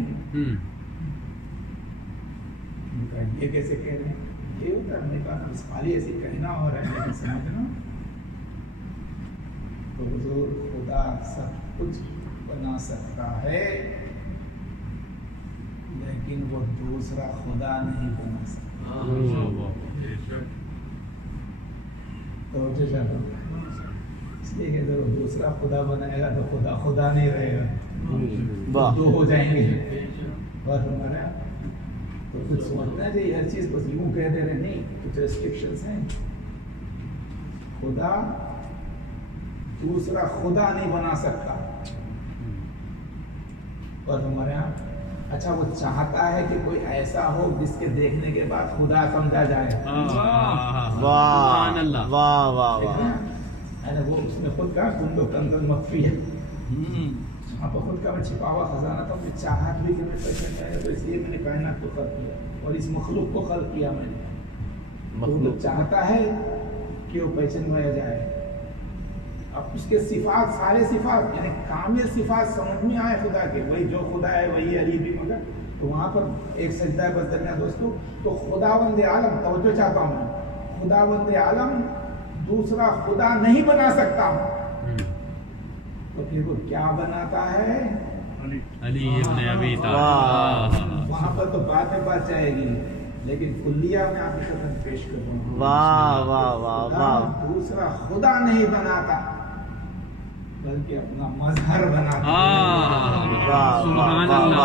یہ کیسے کہہ رہے ہیں؟ یہ ہوتا ہے، میں نے کہا اس خالی ایسے کہنا ہو رہا ہے لیکن سمجھنا تو حضور خدا سب کچھ بنا سکتا ہے لیکن وہ دوسرا خدا نہیں بنا سکتا۔ توجہ چاہتا ہوں، اس لیے کہ اگر وہ دوسرا خدا بنائے گا تو خدا نہیں رہے گا، واہ، دو ہو جائیں گے۔ اور ہمارا تو کچھ سمجھنا چاہیے، ہر چیز بس یوں کہہ دے رہے نہیں، کچھ ریسٹرکشنز ہیں۔ خدا دوسرا خدا نہیں بنا سکتا، اور ہمارے یہاں اچھا وہ چاہتا ہے کہ کوئی ایسا ہو جس کے دیکھنے کے بعد خدا سمجھا جائے، واہ واہ واہ واہ، ہے نا؟ وہ اس نے خود کہا تم تو کنزل مخفی ہے، وہاں پر خود کا میں چھپا ہوا خزانہ تھا، مجھے چاہت بھی کہ میں پہچان جائے، تو اس لیے میں نے کائنات کو خلق کیا اور اس مخلوق کو خلق کیا میں نے۔ مخلوق چاہتا ہے کہ وہ پہچانوایا جائے، اب اس کے صفات، سارے صفات یعنی کامل صفات سمجھ میں آئے خدا کے، وہی جو خدا ہے وہی علی بھی مگر، تو وہاں پر ایک سجدہ ہے بس درمیان دوستو، تو خداوند عالم، توجہ چاہتا ہوں میں، خداوند عالم دوسرا خدا نہیں بنا سکتا، تو پھر وہ کیا بناتا ہے؟ علی ابن ابی طالب، وہاں پر تو بات میں بات جائے گی لیکن کلیہ میں آپ کی خدمت پیش کروں گا، واہ واہ واہ واہ، دوسرا خدا نہیں بناتا بلکہ اپنا مظہر بناتا ہے۔ سبحان اللہ،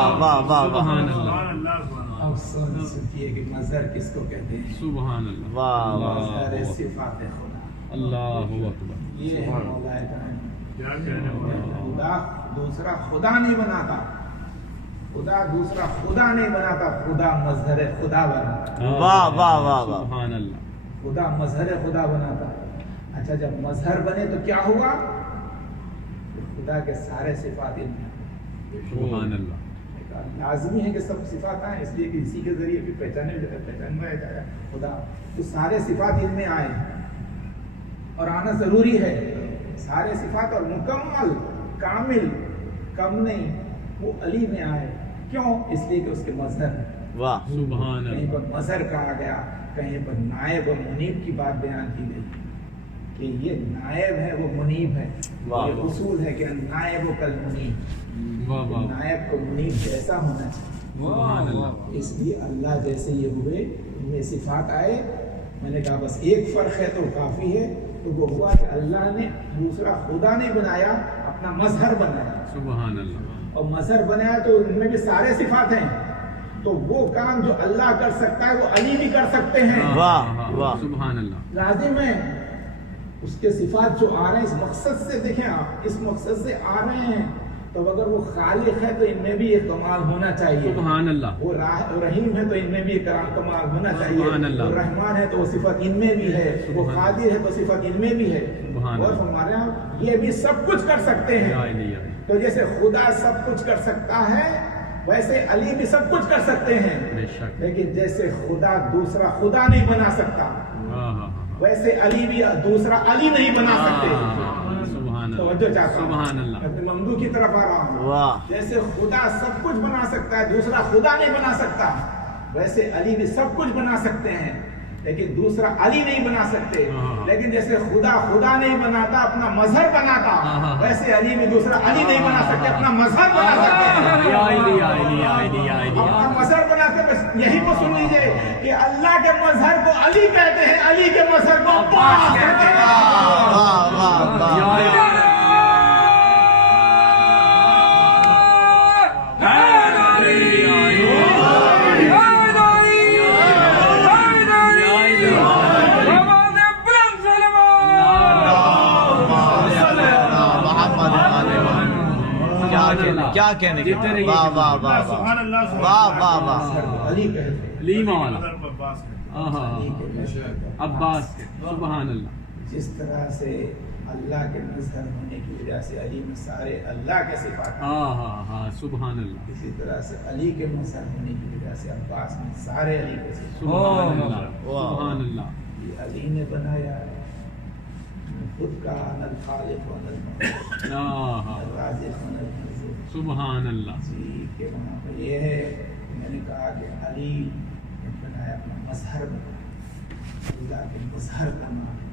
سبحان اللہ، اب سنیے کہ مظہر کس کو کہتے ہیں؟ سبحان اللہ، واہ واہ، مظہر صفات خدا، اللہ اکبر، یہ ہے مولا کریم۔ خدا دوسرا خدا نہیں بناتا، خدا دوسرا خدا نہیں بناتا، خدا مظہر خدا بناتا، واہ واہ واہ واہ، سبحان اللہ، خدا مظہر خدا بناتا۔ اچھا جب مظہر بنے تو کیا ہوا؟ خدا کے سارے صفات ان میں، سبحان اللہ، لازمی ہے کہ سب صفات آئیں، اس لیے کہ اسی کے ذریعے بھی پہچانوایا جائے خدا، تو سارے صفات ان میں آئے اور آنا ضروری ہے، سارے صفات اور مکمل کامل کم نہیں وہ علی میں آئے، کیوں؟ اس لیے کہ اس کے مظہر ہے، واہ، سبحان کہیں اللہ، پر مظہر کہا گیا، کہیں پر نائب اور منیب کی بات بیان کی گئی کہ یہ نائب ہے وہ منیب ہے، یہ اصول ہے کہ نائب و کل منیب، واہ واہ، نائب کو منیب جیسا ہونا چاہیے، سبحان اللہ، اس لیے اللہ جیسے یہ ہوئے ان میں صفات آئے۔ میں نے کہا بس ایک فرق ہے تو کافی ہے، تو وہ ہوا کہ اللہ نے دوسرا خدا نہیں بنایا، اپنا مظہر بنایا، سبحان اللہ، اور مظہر بنایا تو ان میں بھی سارے صفات ہیں، تو وہ کام جو اللہ کر سکتا ہے وہ علی بھی کر سکتے ہیں، واہ واہ، سبحان اللہ، لازم ہے اس کے صفات جو آ رہے ہیں اس مقصد سے، دیکھیں آپ اس مقصد سے آ رہے ہیں، تو اگر وہ خالق ہے تو ان میں بھی ایک کمال ہونا چاہیے، سبحان اللہ، وہ رحیم ہے تو ان میں بھی ایک کمال ہونا چاہیے، سبحان اللہ، وہ رحمان ہے تو وہ صفت ان میں بھی ہے، وہ قادر ہے تو صفت ان میں بھی ہے، سبحان اور اللہ، ہمارے یہاں یہ بھی سب کچھ کر سکتے ہیں، یا علی، یا علی، تو جیسے خدا سب کچھ کر سکتا ہے ویسے علی بھی سب کچھ کر سکتے ہیں، بے شک۔ لیکن جیسے خدا دوسرا خدا نہیں بنا سکتا ویسے علی بھی دوسرا علی نہیں بنا سکتے۔ سبحان اللہ، توجہ چاہتا ہوں، سبحان اللہ، اپنے ممدوح کی طرف آ رہا ہوں۔ واہ جیسے خدا سب کچھ بنا سکتا ہے دوسرا خدا نہیں بنا سکتا ویسے علی بھی سب کچھ بنا سکتے ہیں لیکن دوسرا علی نہیں بنا سکتے۔ لیکن جیسے خدا خدا نہیں بناتا اپنا مظہر بناتا ویسے علی بھی دوسرا علی نہیں بنا سکتے اپنا مظہر بنا سکتے ہیں۔ یا علی، یا علی، یا علی، یا علی۔ اپنا مظہر بناتے بس یہی کو سن لیجئے کہ اللہ کے مظہر کو علی کہتے ہیں، علی کے مظہر کو عباس کہتے ہیں۔ واہ واہ واہ کیا کہنے کی بات۔ واہ واہ واہ واہ واہ واہ واہ علی کہتے ہیں، علی مولا، علی کے مظہر کو عباس کے، سبحان اللہ۔ جس طرح سے اللہ کے مظہر ہونے کی وجہ سے علی میں سارے اللہ کے صفات ہیں، ہاں ہاں ہاں، سبحان اللہ، اسی طرح سے علی کے مظہر ہونے کی وجہ سے عباس میں سارے علی کے صفات سبحان اللہ، سبحان اللہ۔ ہیں۔ یہ علی نے بنایا خود کا انا الخالق و انا المخلوق، ہاں ہاں، الرازق و انا المرزوق۔ سبحان اللہ، جی کہ وہاں پر یہ ہے کہ میں نے کہا کہ علی نے بنایا اپنا مظہر بنایا، اللہ کے مظہر کا نام ہے۔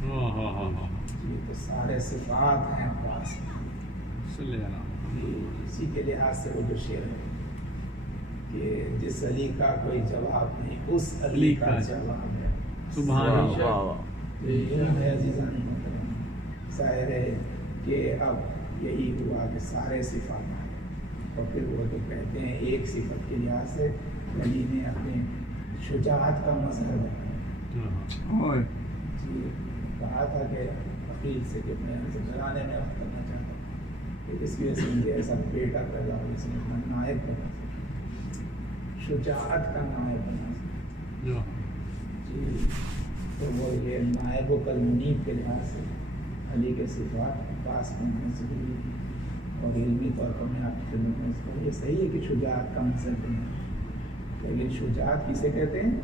ہاں ہاں ہاں ہاں، یہ تو سارے صفات ہیں عباس میں۔ صلی اللہ علیہ وسلم۔ اسی کے لحاظ سے وہ جو شعر ہے کہ جس علی کا کوئی جواب نہیں اس علی کا جواب ہے۔ سبحان واہ اللہ، واہ واہ علم ہے عزیزان محترم، ظاہر ہے کہ اب یہی ہوا کہ سارے صفات ہیں اور پھر وہ تو کہتے ہیں ایک صفت کے لحاظ سے علی نے اپنے شجاعت کا مظہر بنایا۔ جی کہا تھا کہ وکیل سے کہ میں اسے گھرانے میں وقت کرنا چاہتا ہوں کہ اس کی وجہ سے مجھے ایسا بیٹا پیدا ہو جس نے اپنا نائب بنا سکے، شجاعت کا نائب بنا سکے۔ جی تو وہ یہ نائب و کلمنیب کے لحاظ سے علی کے صفات پاس کرنا ضروری ہے، اور علمی طور پر میں آپ کی خدمت میں اس کو یہ صحیح ہے کہ شجاعت کا مظہر بنا، لیکن شجاعت کسے کہتے ہیں؟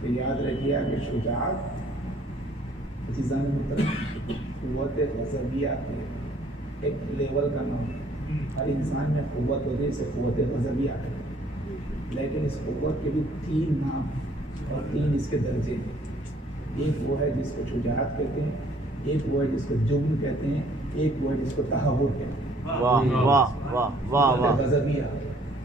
تو یاد رکھیے کہ شجاعت عزیزان محترم قوت غضبیہ کے ایک لیول کا نام ہے۔ ہر انسان میں قوت ہوتی ہے، اسے قوت غضبیہ ہے، لیکن اس قوت کے بھی 3 نام ہیں اور 3 اس کے درجے ہیں۔ ایک وہ ہے جس کو شجاعت کہتے ہیں، ایک وہ ہے جس کو جبن کہتے ہیں، ایک وہ ہے جس کو تہور کہتے ہیں۔ واہ واہ واہ واہ قوت واہ غضبیہ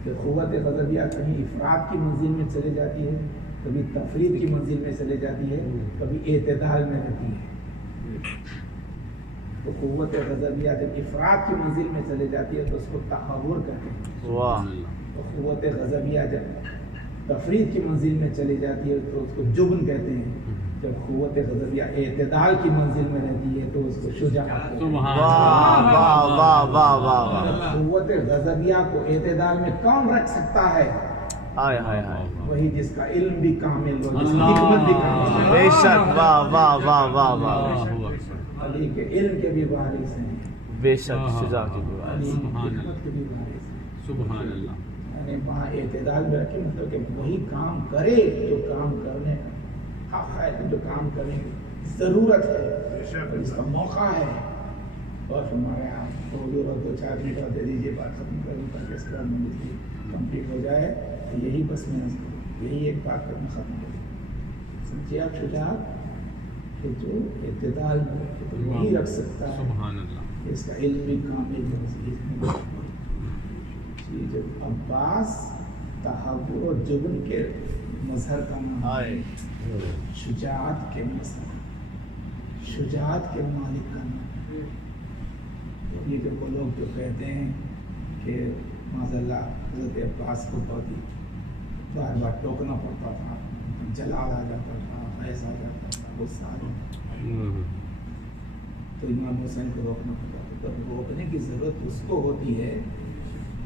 کہ قوت غضبیہ کہیں افراط کی منزل میں چلے جاتی ہے، کبھی تفرید کی منزل میں چلے جاتی ہے، کبھی اعتدال میں رہتی ہے۔ تو قوت غضبیہ جب افراط کی منزل میں چلے جاتی ہے تو اس کو تہور کہتے ہیں، واہ تو قوت غضبیہ جب تفرید کی منزل میں چلی جاتی ہے تو اس کو جبن کہتے ہیں، جب قوت غضبیہ اعتدال کی منزل میں رہتی ہے تو اس کو شجاعت کہتے ہیں۔ سبحان واہ اللہ، واہ واہ واہ واہ واہ قوت غضبیہ کو اعتدال میں کون رکھ سکتا ہے؟ ہائے ہائے ہائے وہی جس کا علم بھی کامل ہو، جس کی حکمت بھی کامل ہو۔ بے شک واہ واہ واہ واہ واہ علی کے علم کے بھی وارث ہیں، بے شک شجاع کی بات علی کی سبحان اللہ، حکمت کے بھی وارث ہیں۔ سبحان اللہ، یعنی وہاں اعتدال میں رکھے، مطلب کہ وہی کام کرے جو کام کرنے کا حق ہے، جو کام کرنے کی ضرورت ہے، اور اس کا موقع ہے۔ اور ہمارے یہاں حضور اور 2-4 منٹ اور دے دیجیے، بات ختم کروں تاکہ اس کے بعد مجھے کمپلیٹ ہو جائے۔ تو یہی بس میں یہی ایک بات کرنا ختم کروں، سمجھیے آپ شجاعت کہ جو اعتدال میں رکھے تو وہی رکھ سکتا ہے، سبحان اللہ، اس کا علم بھی کامل ہو۔ جب عباس تہور اور جبن کے مظہر کا نام ہائے شجاعت کے مظہر، شجاعت کے مالک کا نام۔ یہ جو وہ لوگ جو کہتے ہیں کہ معاذ اللہ حضرت عباس کو بہت ہی بار بار ٹوکنا پڑتا تھا، جلال آ جاتا تھا، فیض آ جاتا تھا، غصہ آ جاتا تھا، تو امام حسین کو روکنا پڑتا تھا۔ تو روکنے کی ضرورت اس کو ہوتی ہے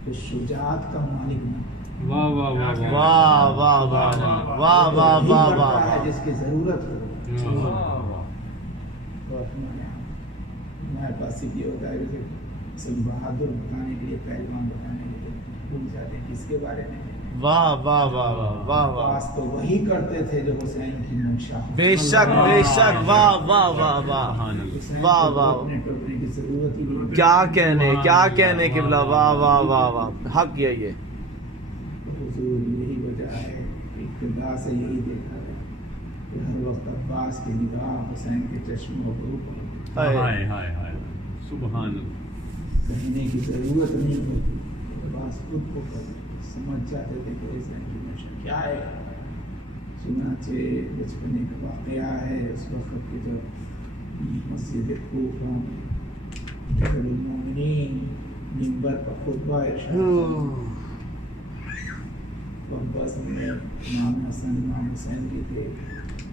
کہ شجاعت کا مالک نہ واہ واہ واہ واہ، واہ واہ واہ واہ واہ واہ ہے واہ جس کی ضرورت ہو۔ واہ، اور ہمارے یہاں ہمارے پاس صرف یہ ہوتا ہے کہ سب بہادر بتانے کے لیے، پہلوان بتانے کے لیے بھول جاتے ہیں کس کے بارے میں. واہ واہ واہ واہ واہ واہ، عباس تو وہی کرتے تھے جو حسین کی منشا. بے شک بے شک، واہ واہ واہ واہ سبحان اللہ. حسین واہ کو واہ، ٹوپنے ٹوپنے کی ضرورت ہی نہیں. کیا کہنے قبلہ، واہ واہ واہ واہ، حق یہ حضور یہی وجہ ہے کہ ابتدا سے یہی دیکھا ہے کہ ہر وقت عباس کی نگاہ حسین کے چشم و برو پر. ہائے ہائے ہائے سبحان اللہ. کہنے کی ضرورت نہیں ہوتی، عباس خود کو سمجھ جاتے تھے کہ حسین کی منشا کیا ہے. چنانچہ بچپنے کا واقعہ ہے اس وقت کہ جب مسجد کوفہ امیر المومنین منبر پر خطبہ ارشاد بس میں امام حسن امام حسین بھی تھے،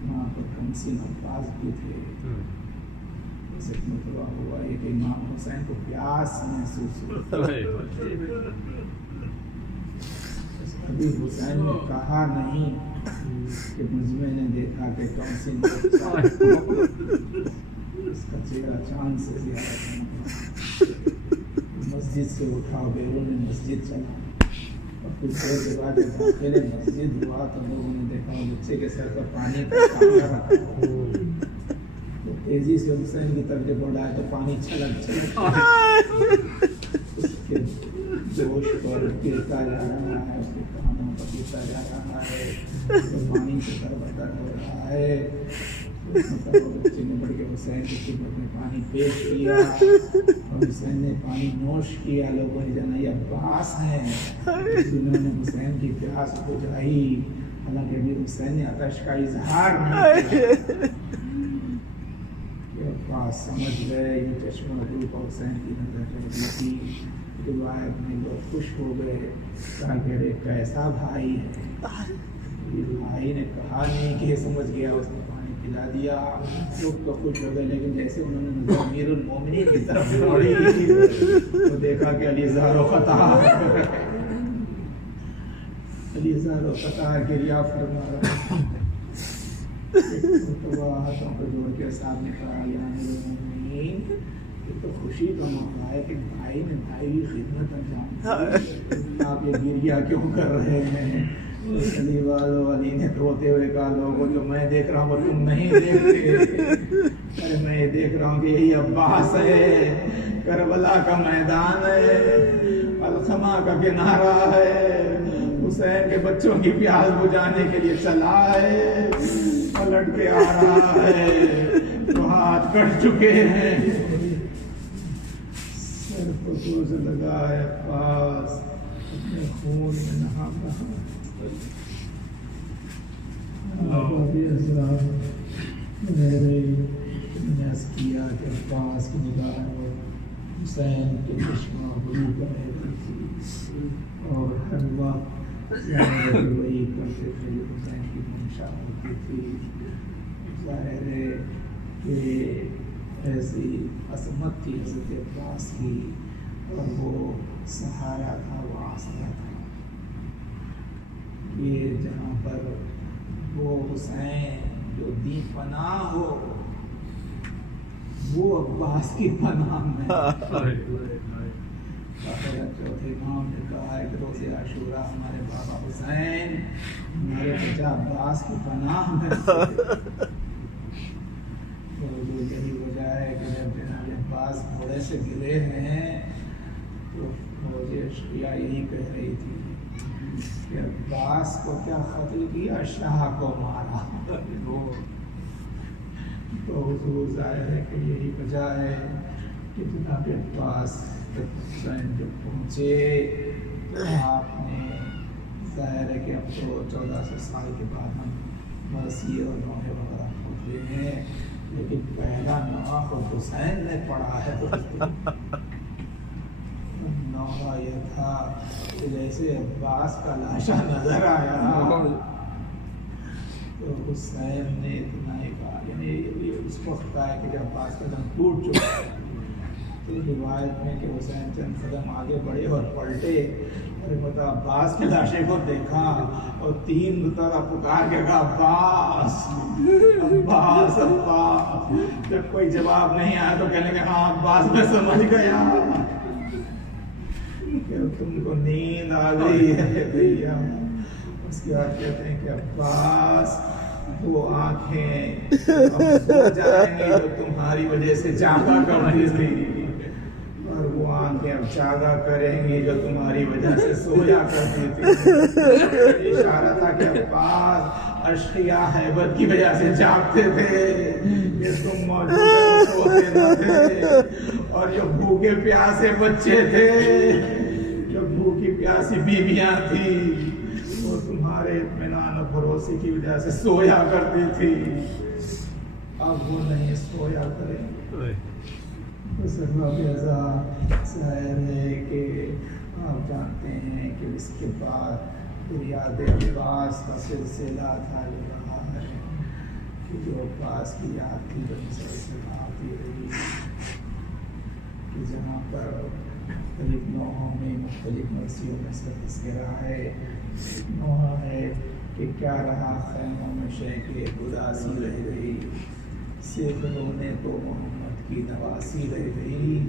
وہاں پر کمسن عباس بھی تھے. اس ایک مرتبہ ہوا ہے کہ امام حسین کو پیاس محسوس ہوئی. ابھی حسین نے کہا نہیں کہ مجمع نے دیکھا کہ کمسن اس کا چہرہ چاند سے زیادہ چمکا. مسجد سے اٹھا بیرون مسجد چلا، اور کچھ دیر کے بعد جب داخل مسجد ہوا تو لوگوں نے دیکھا بچے کے سر پر پانی کا ٹانکا رکھا. تو تیزی سے حسین کی طرف جب بڑھا تو پانی چھلک اس کے جوش پر گرتا جا رہا ہے، اس کے کانوں پر گرتا جا رہا ہے، تو پانی سے تربتر ہو رہا ہے. بچے نے بڑھ کے حسین کی خدمت میں پانی پیش کیا اور حسین نے پانی نوش کیا. لوگوں نے جانا یہ عباس ہیں جنہوں نے حسین کی پیاس بجھائی، حالانکہ ابھی حسین نے آتش کا اظہار نہیں کیا. عباس سمجھ گئے یہ چشمہ ابرو کا حسین کی نظر رہی تھی. روایت میں لوگ خوش ہو گئے، کہا کہ ارے کیسا بھائی ہے. بھائی نے کہا نہیں کہ یہ سمجھ گیا، اس نے پانی پلا دیا. لوگ تو خوش ہو گئے، لیکن جیسے انہوں نے نظر امیر المومنین کی طرف دوڑی تو دیکھا کہ علی زار و قطار علی زار و قطار گریہ فرما رہا. ہاتھوں کو جوڑ کے صاحب نے کہا یا امیر المومنین، یہ تو خوشی کا موقع ہے کہ بھائی نے بھائی کی خدمت انجام دی، آپ یہ گریہ کیوں کر رہے ہیں؟ علی والو علی نے روتے ہوئے کہا لوگوں جو میں دیکھ رہا ہوں وہ تم نہیں دیکھتے. ارے میں یہ دیکھ رہا ہوں کہ یہی عباس ہے، کربلا کا میدان ہے، الخما کا کنارہ ہے، حسین کے بچوں کی پیاس بجھانے کے لیے چلا ہے، پلٹ کے آ رہا ہے تو ہاتھ کٹ چکے ہیں. سر پر دوز لگا ہے عباس، اپنے خون میں نہا رہا. میں نے عرض کیا کہ عباس کی نگاہ حسین کے چشمہ برو پر رہتی تھی اور ہر وقت وہی کرتے تھے جو حسین کی منشا ہوتی تھی. ظاہر ہے کہ ایسی عظمت تھی حضرت عباس کی، اور وہ سہارا تھا، وہ آسرا تھا. یہ جہاں پر وہ حسین جو دی پناہ ہو وہ عباس کی پناہ میں. چوتھے امام نے کہا ہے کہ روز عاشورہ ہمارے بابا حسین ہمارے بچہ عباس کی پناہ میں. یہی وجہ ہے کہ جب جناب عباس گھوڑے سے گرے ہیں تو فوج اشقیہ یہی کہہ رہی تھی کہ عباس کو کیا قتل کیا، شاہ کو مارا. تو حضور ظاہر ہے کہ یہی وجہ ہے کہ جناب عباس حسین جب پہنچے تو آپ نے ظاہر ہے کہ اب تو 1400 سال کے بعد ہم مرثیے اور نوحے وغیرہ پڑھتے ہیں، لیکن پہلا نوحہ خود حسین نے پڑھا ہے. نوحہ یہ تھا کہ جیسے عباس کا لاشا نظر آیا تو حسین نے اتنا ہی کہا، یعنی یہ اس وقت کا ہے کہ جب عباس کا دم ٹوٹ چکا ہے. تو روایت میں کہ حسین چند قدم آگے بڑھے اور پلٹے بتا عباس کی لاشیں کو دیکھا اور 3 مرتبہ پکار کے کہا عباس عباس عباس. جب کوئی جواب نہیں آیا تو کہنے لگا ہاں عباس میں سمجھ گیا کہ تم کو نیند آ گئی ہے بھیا. اس کے بعد کہتے ہیں کہ عباس وہ آنکھیں اب سو جائیں گی جو تمہاری وجہ سے جاگا کرتی تھی اور وہ آنکھیں اب جاگا کریں گی جو تمہاری وجہ سے سویا کرتی تھی. اشارہ تھا کہ عباس اشقیا ہیبت کی وجہ سے جاگتے تھے کہ تم موجود سوتے نہ تھے. اور جو بھوکے پیاسے بچے تھے جو بھوکی پیاسی بیویاں تھی وہ تمہارے اطمینان و بھروسے کی وجہ سے سویا کرتی تھی. اب وہ نہیں سویا کریں. اس ظاہر ہے کہ آپ جانتے ہیں کہ اس کے بعد یاد عباس کا سلسلہ تھا جو رہا ہے کہ جو عباس کی یاد کی سلسلہ آتی رہی کہ جہاں پر مختلف نوحوں میں مختلف مرثیوں میں سے تذکرہ ہے. ایک نوحہ ہے کہ کیا رہا خیموں میں شیخ اداسی رہ گئی صرف رونے تو محمد کی نواسی رہ گئی.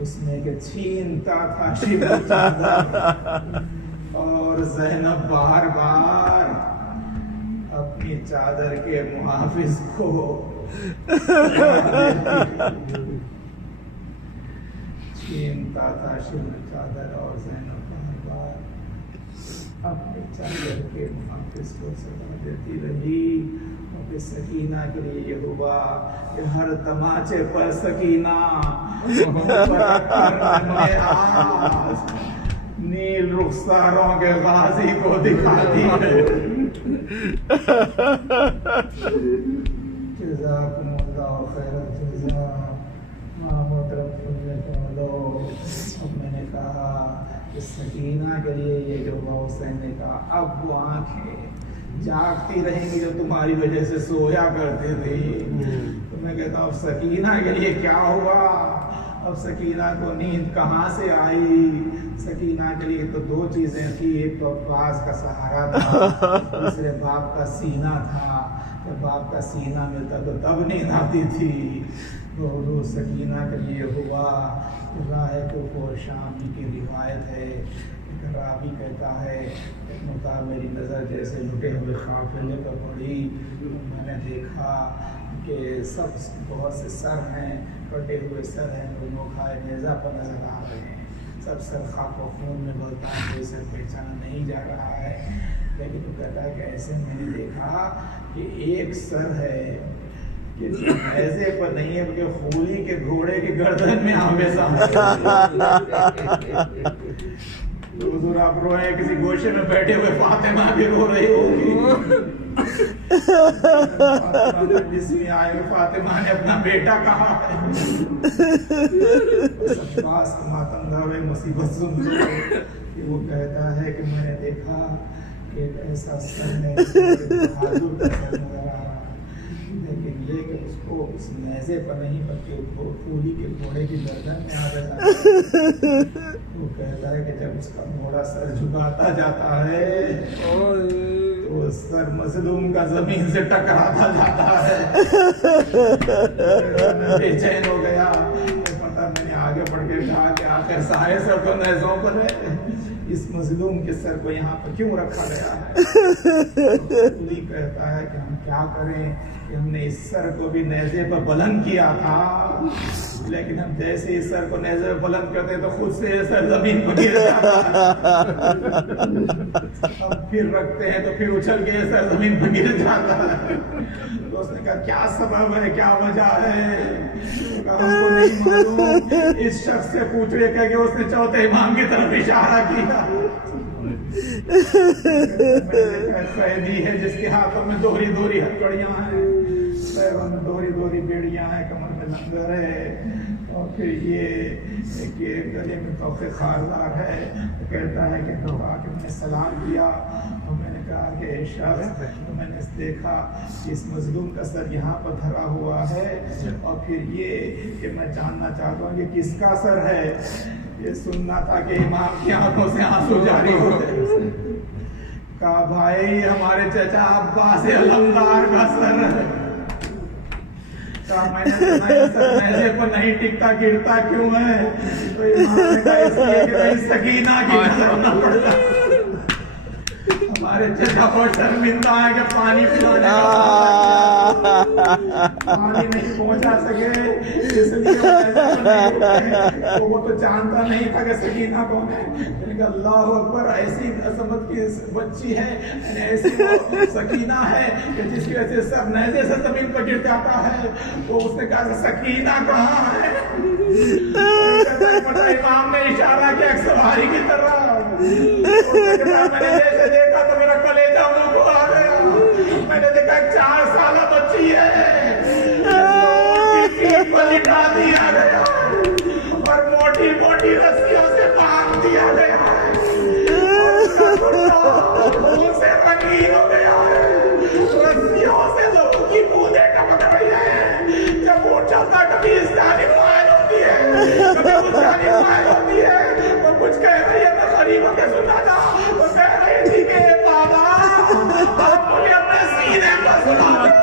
اس میں کہ چھینتا تھا شیو چادر اور زینب بار بار اپنی چادر کے محافظ کو چھینتا تھا شیو چادر اور زینب بار بار اپنی چادر کے محافظ کو سزا دیتی رہی. اور سکینہ کے لیے یہ ہوا کہ ہر تماچے پر سکینہ نیل رخساروں کے غازی کو دکھاتی ہے. جزاکم اللہ خیر الجزاء. محترم سننے والو اب میں نے کہا کہ سکینہ کے لیے یہ جو ہوا حسین نے کہا اب وہ آنکھیں جاگتی رہیں گی جو تمہاری وجہ سے سویا کرتے تھے. تو میں کہتا ہوں سکینہ کے لیے کیا ہوا. اب سکینہ کو نیند کہاں سے آئی. سکینہ کے لیے تو 2 چیزیں تھی. ایک تو عباس کا سہارا تھا دوسرے باپ کا سینہ تھا. جب باپ کا سینہ ملتا تو تب نیند آتی تھی. تو سکینہ کے لیے ہوا. راہ کو شامی کی روایت ہے. راوی کہتا ہے میری نظر جیسے لٹے ہوئے قافلے پر پڑی. میں نے دیکھا کہ سب بہت سے سر ہیں کٹے ہوئے سر ہیں جو نوکھائے نیزہ پر نظر آ رہے ہیں. سب سر خاک و خون میں بولتا ہے کوئی سر پہچانا نہیں جا رہا ہے. لیکن وہ کہتا ہے کہ ایسے میں نے دیکھا کہ ایک سر ہے کہ نیزے پر نہیں ہے بلکہ خولی کے گھوڑے کی گردن میں ہمیشہ حضور آپ روئے کسی گوشے میں بیٹھے ہوئے فاطمہ بھی رو رہی ہوگی. جس میں آئے ہوئے فاطمہ نے اپنا بیٹا کہا ہے. عباس کا ماتم داوے مصیبت سن لو کہ وہ کہتا ہے کہ میں نے دیکھا کہ ایک ایسا سر ہے بہادر کا سر نظر آ رہا ہے. لیکن یہ کہ اس کو اس نیزے پر نہیں بلکہ پھولی کے گھوڑے کی گردن میں آ جاتا ہے. وہ کہتا ہے کہ جب اس کا گھوڑا سر جھکاتا جاتا ہے تو سر مظلوم کا زمین سے ٹکراتا جاتا ہے. بے چین ہو گیا. پتا میں نے آگے بڑھ کے کہا کہ آخر سارے سر تو نیزوں پر ہے. اس مظلوم کے سر کو یہاں پر کیوں رکھا گیا ہے. پولی کہتا ہے کہ ہم کیا کریں کہ ہم نے اس سر کو بھی نیزے پر بلند کیا تھا لیکن ہم جیسے اس سر کو نیزے پر بلند کرتے تو خود سے یہ سر زمین پر گر جاتا ہے. اب پھر رکھتے ہیں تو پھر اچھل کے یہ سر زمین پر گر جاتا ہے. تو اس نے کہا کیا سبب ہے کیا وجہ ہے. کہا ہم کو نہیں معلوم. اس شخص سے پوچھے کہ اس نے چوتھے امام کی طرف اشارہ کیا. قیدی ہے جس کے ہاتھوں میں دوہری دوہری ہتھکڑیاں ہیں پیروں میں دوہری دوہری بیڑیاں ہیں کمر میں لنگر ہے اور پھر یہ گلے میں توقع خاردار ہے. کہتا ہے کہ میں نے سلام کیا اور میں نے کہا کہ شخص تو میں نے دیکھا کہ اس مظلوم کا سر یہاں پر دھرا ہوا ہے اور پھر یہ کہ میں جاننا چاہتا ہوں کہ کس کا سر ہے. یہ سننا تھا کہ امام کی آنکھوں سے آنسو جاری ہوتے. کہا بھائی ہمارے چچا عباس علمدار کا سر ہے. کہا میں نے سنا یہ سر نیزے پر نہیں ٹکتا گرتا کیوں ہے؟ تو امام نے کہا اس لیے کہ کہیں سکینہ کی نظر نہ پڑتا. ہمارے چچا بہت شرمندہ ہے کہ پانی پلانے کا پانی نہیں پہنچا سکے اس لیے تو وہ تو جانتا نہیں تھا کہ سکینہ کون ہے. میں نے کہا اللہ اکبر ایسی عظمت کی بچی ہے ایسی وہ سکینہ ہے کہ جس کی وجہ سے سب نیزے سے زمین پر گر جاتا ہے. تو اس نے کہا سکینہ کہاں ہے؟ امام نے اشارہ کیا ایک سواری کی طرح. میں نے جیسے دیکھا تو میرا کلیجہ منہ کو آ گیا. میں نے دیکھا 4 سالہ بچی ہے لٹا دیا گیا اور موٹی موٹی رسیوں سے باندھ دیا گیا ہے. خون سے رنگین ہو گیا ہے. رسیوں سے لوگوں کی بوندیں ٹپک رہی ہیں. جب وہ چلتا کبھی اس جانب مائل ہوتی ہے کبھی اس جانب مائل ہوتی ہے. وہ کچھ کہہ رہی ہے میں غریب ہو کے سنتا تھا. وہ کہہ رہی تھی کہ بابا آپ مجھے اپنے سینے پر سنا دیں.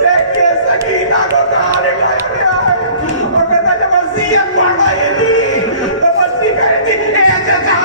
دیکھیے سکینہ کو کہاں لٹایا گیا ہے. اور کہتا جب وصیت پڑھ رہی تھی تو بچی کہہ رہی تھی اے چچا